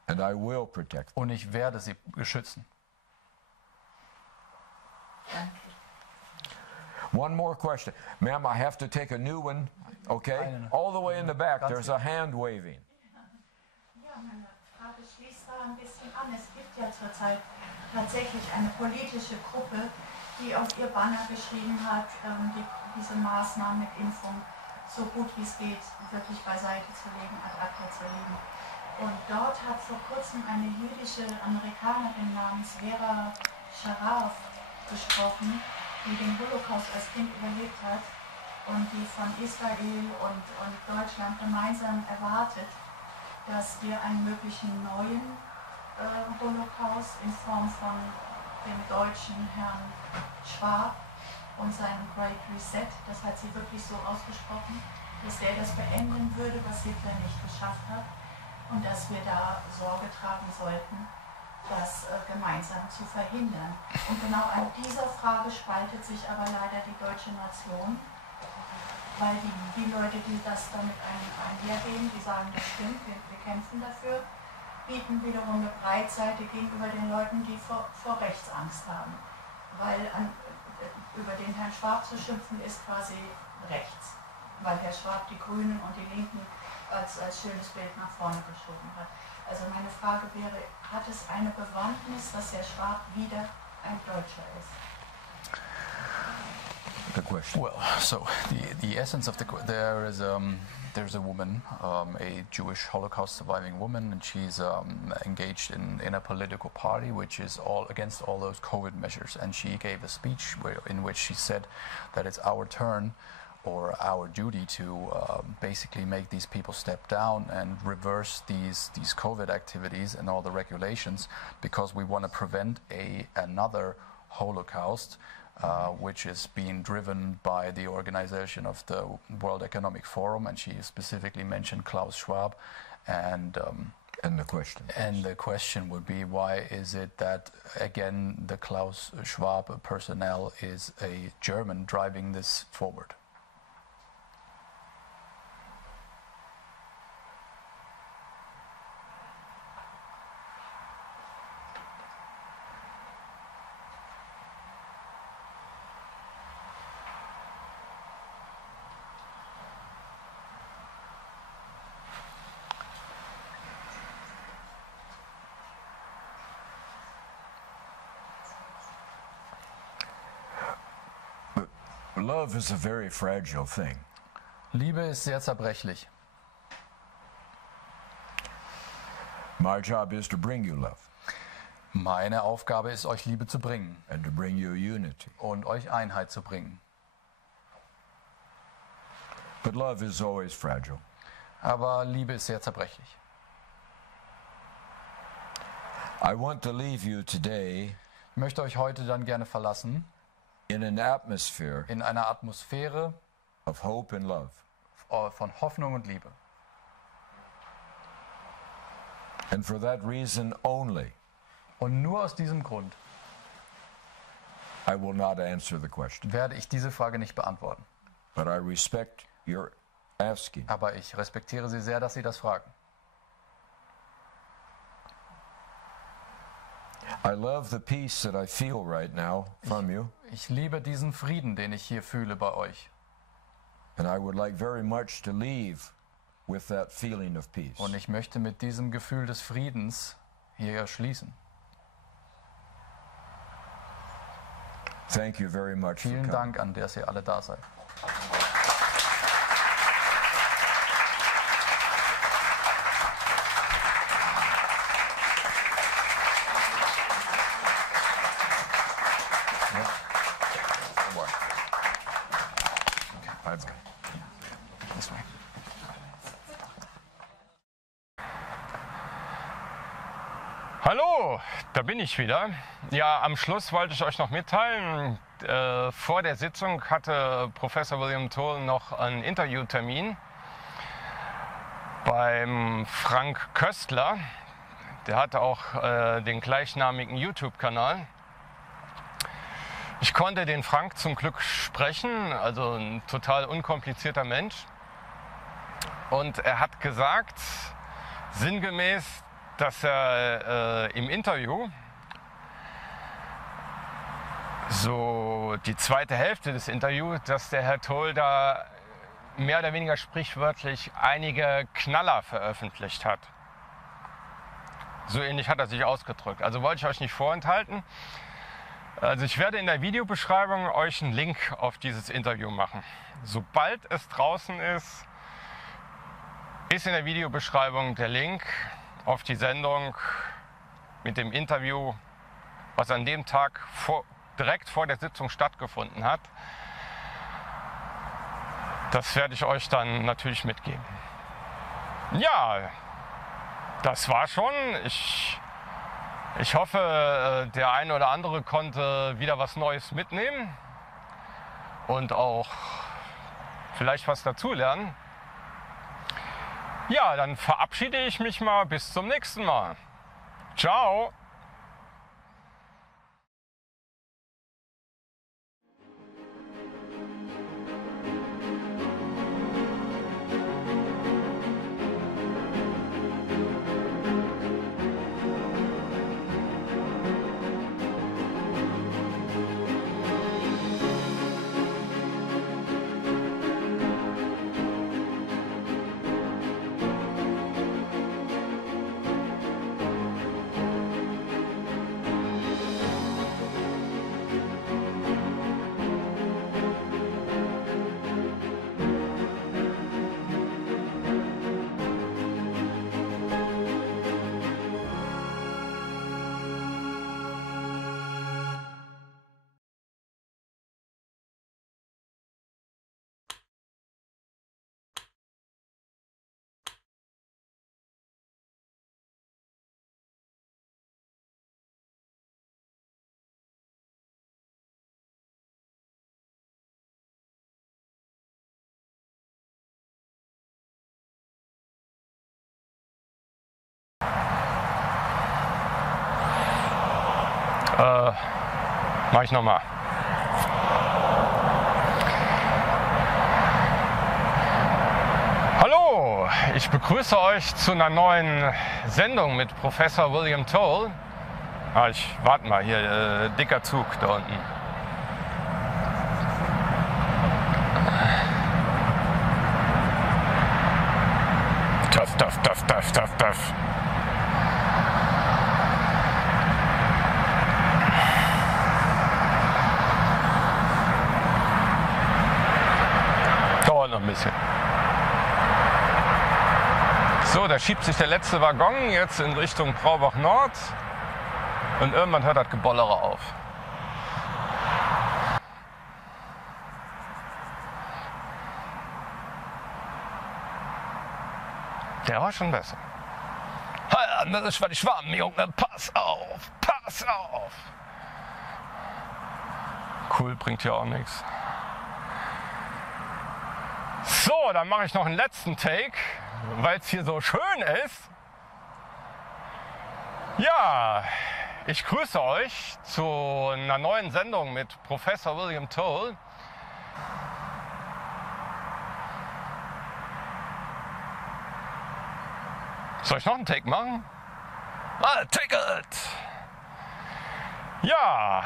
And I will protect them. Und ich werde sie beschützen. One more question. Ma'am, I have to take a new one, okay? All the way in the back, there's a hand waving. Ja, meine Frage schließt da ein bisschen an. Es gibt ja zurzeit tatsächlich eine politische Gruppe, die auf ihr Banner geschrieben hat, diese Maßnahmen mit Impfung so gut wie es geht wirklich beiseite zu legen, ad acta zu legen. Und dort hat vor kurzem eine jüdische Amerikanerin namens Vera Scharaf gesprochen, die den Holocaust als Kind überlebt hat und die von Israel und Deutschland gemeinsam erwartet, dass wir einen möglichen neuen Holocaust in Form von dem deutschen Herrn Schwab und seinem Great Reset, das hat sie wirklich so ausgesprochen, dass der das beenden würde, was Hitler nicht geschafft hat und dass wir da Sorge tragen sollten, das gemeinsam zu verhindern. Und genau an dieser Frage spaltet sich aber leider die deutsche Nation, weil die Leute, die das damit einhergehen, die sagen, das stimmt, wir kämpfen dafür, bieten wiederum eine Breitseite gegenüber den Leuten, die vor Rechtsangst haben. Weil über den Herrn Schwab zu schimpfen ist quasi rechts, weil Herr Schwab die Grünen und die Linken als schönes Bild nach vorne geschoben hat. Also meine Frage wäre, hat es eine Bewandtnis, dass Herr Schwab wieder ein Deutscher ist? The question. Well, so the essence of there's a woman, a Jewish Holocaust surviving woman, and she's engaged in a political party which is all against all those COVID measures. And she gave a speech in which she said that it's our turn or our duty to basically make these people step down and reverse these COVID activities and all the regulations, because we want to prevent another Holocaust, which is being driven by the organization of the World Economic Forum, and she specifically mentioned Klaus Schwab. And the question would be, why is it that again the Klaus Schwab personnel is a German driving this forward? Love is a very fragile thing. Liebe ist sehr zerbrechlich. My job is to bring you love. Meine Aufgabe ist, euch Liebe zu bringen. And to bring you unity. Und euch Einheit zu bringen. But love is always fragile. Aber Liebe ist sehr zerbrechlich. I want to leave you today. Ich möchte euch heute dann gerne verlassen. In einer Atmosphäre of hope and love. Von Hoffnung und Liebe. And for that reason only. Und nur aus diesem Grund I will not answer the question. Werde ich diese Frage nicht beantworten. But I respect your asking. Aber ich respektiere Sie sehr, dass Sie das fragen. I love the peace that I feel right now from you. Ich liebe diesen Frieden, den ich hier fühle bei euch. And I would like very much to leave with that feeling of peace. Und ich möchte mit diesem Gefühl des Friedens hier schließen. Thank you very much. Vielen Dank, an dass ihr alle da seid. Hallo, da bin ich wieder. Ja, am Schluss wollte ich euch noch mitteilen, vor der Sitzung hatte Professor William Toel noch einen Interviewtermin beim Frank Köstler. Der hatte auch den gleichnamigen YouTube-Kanal. Ich konnte den Frank zum Glück sprechen, also ein total unkomplizierter Mensch. Und er hat gesagt, sinngemäß, dass er im Interview so die zweite Hälfte des Interviews, dass der Herr Toel da mehr oder weniger sprichwörtlich einige Knaller veröffentlicht hat. So ähnlich hat er sich ausgedrückt. Also wollte ich euch nicht vorenthalten. Also ich werde in der Videobeschreibung euch einen Link auf dieses Interview machen. Sobald es draußen ist, ist in der Videobeschreibung der Link auf die Sendung mit dem Interview, was an dem Tag direkt vor der Sitzung stattgefunden hat. Das werde ich euch dann natürlich mitgeben. Ja, das war schon. Ich hoffe, der eine oder andere konnte wieder was Neues mitnehmen und auch vielleicht was dazulernen. Ja, dann verabschiede ich mich mal. Bis zum nächsten Mal. Ciao. Mach ich nochmal. Hallo, ich begrüße euch zu einer neuen Sendung mit Professor William Toel. Ich warte mal, hier dicker Zug da unten. Tuff. Noch ein bisschen. So, da schiebt sich der letzte Waggon jetzt in Richtung Braubach Nord und irgendwann hört das Gebollere auf. Der war schon besser. Ja, das ist völlig warm, Junge. Pass auf, pass auf. Cool, bringt hier auch nichts. So, dann mache ich noch einen letzten Take, weil es hier so schön ist. Ja, ich grüße euch zu einer neuen Sendung mit Professor William Toel. Soll ich noch einen Take machen? Take it! Ja,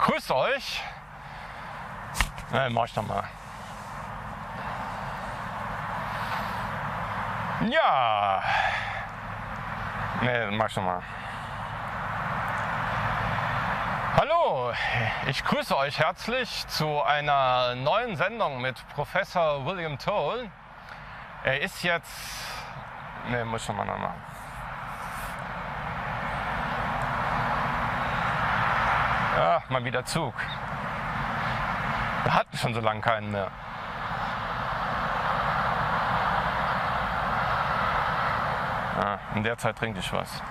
grüßt euch. Mach ich doch mal. Ja, mach ich nochmal. Hallo, ich grüße euch herzlich zu einer neuen Sendung mit Professor William Toel. Er ist jetzt, muss ich nochmal machen. Ja, mal wieder Zug. Wir hatten schon so lange keinen mehr. In der Zeit trinke ich was.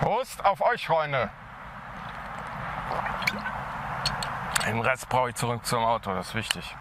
Prost auf euch, Freunde! Den Rest brauche ich zurück zum Auto, das ist wichtig.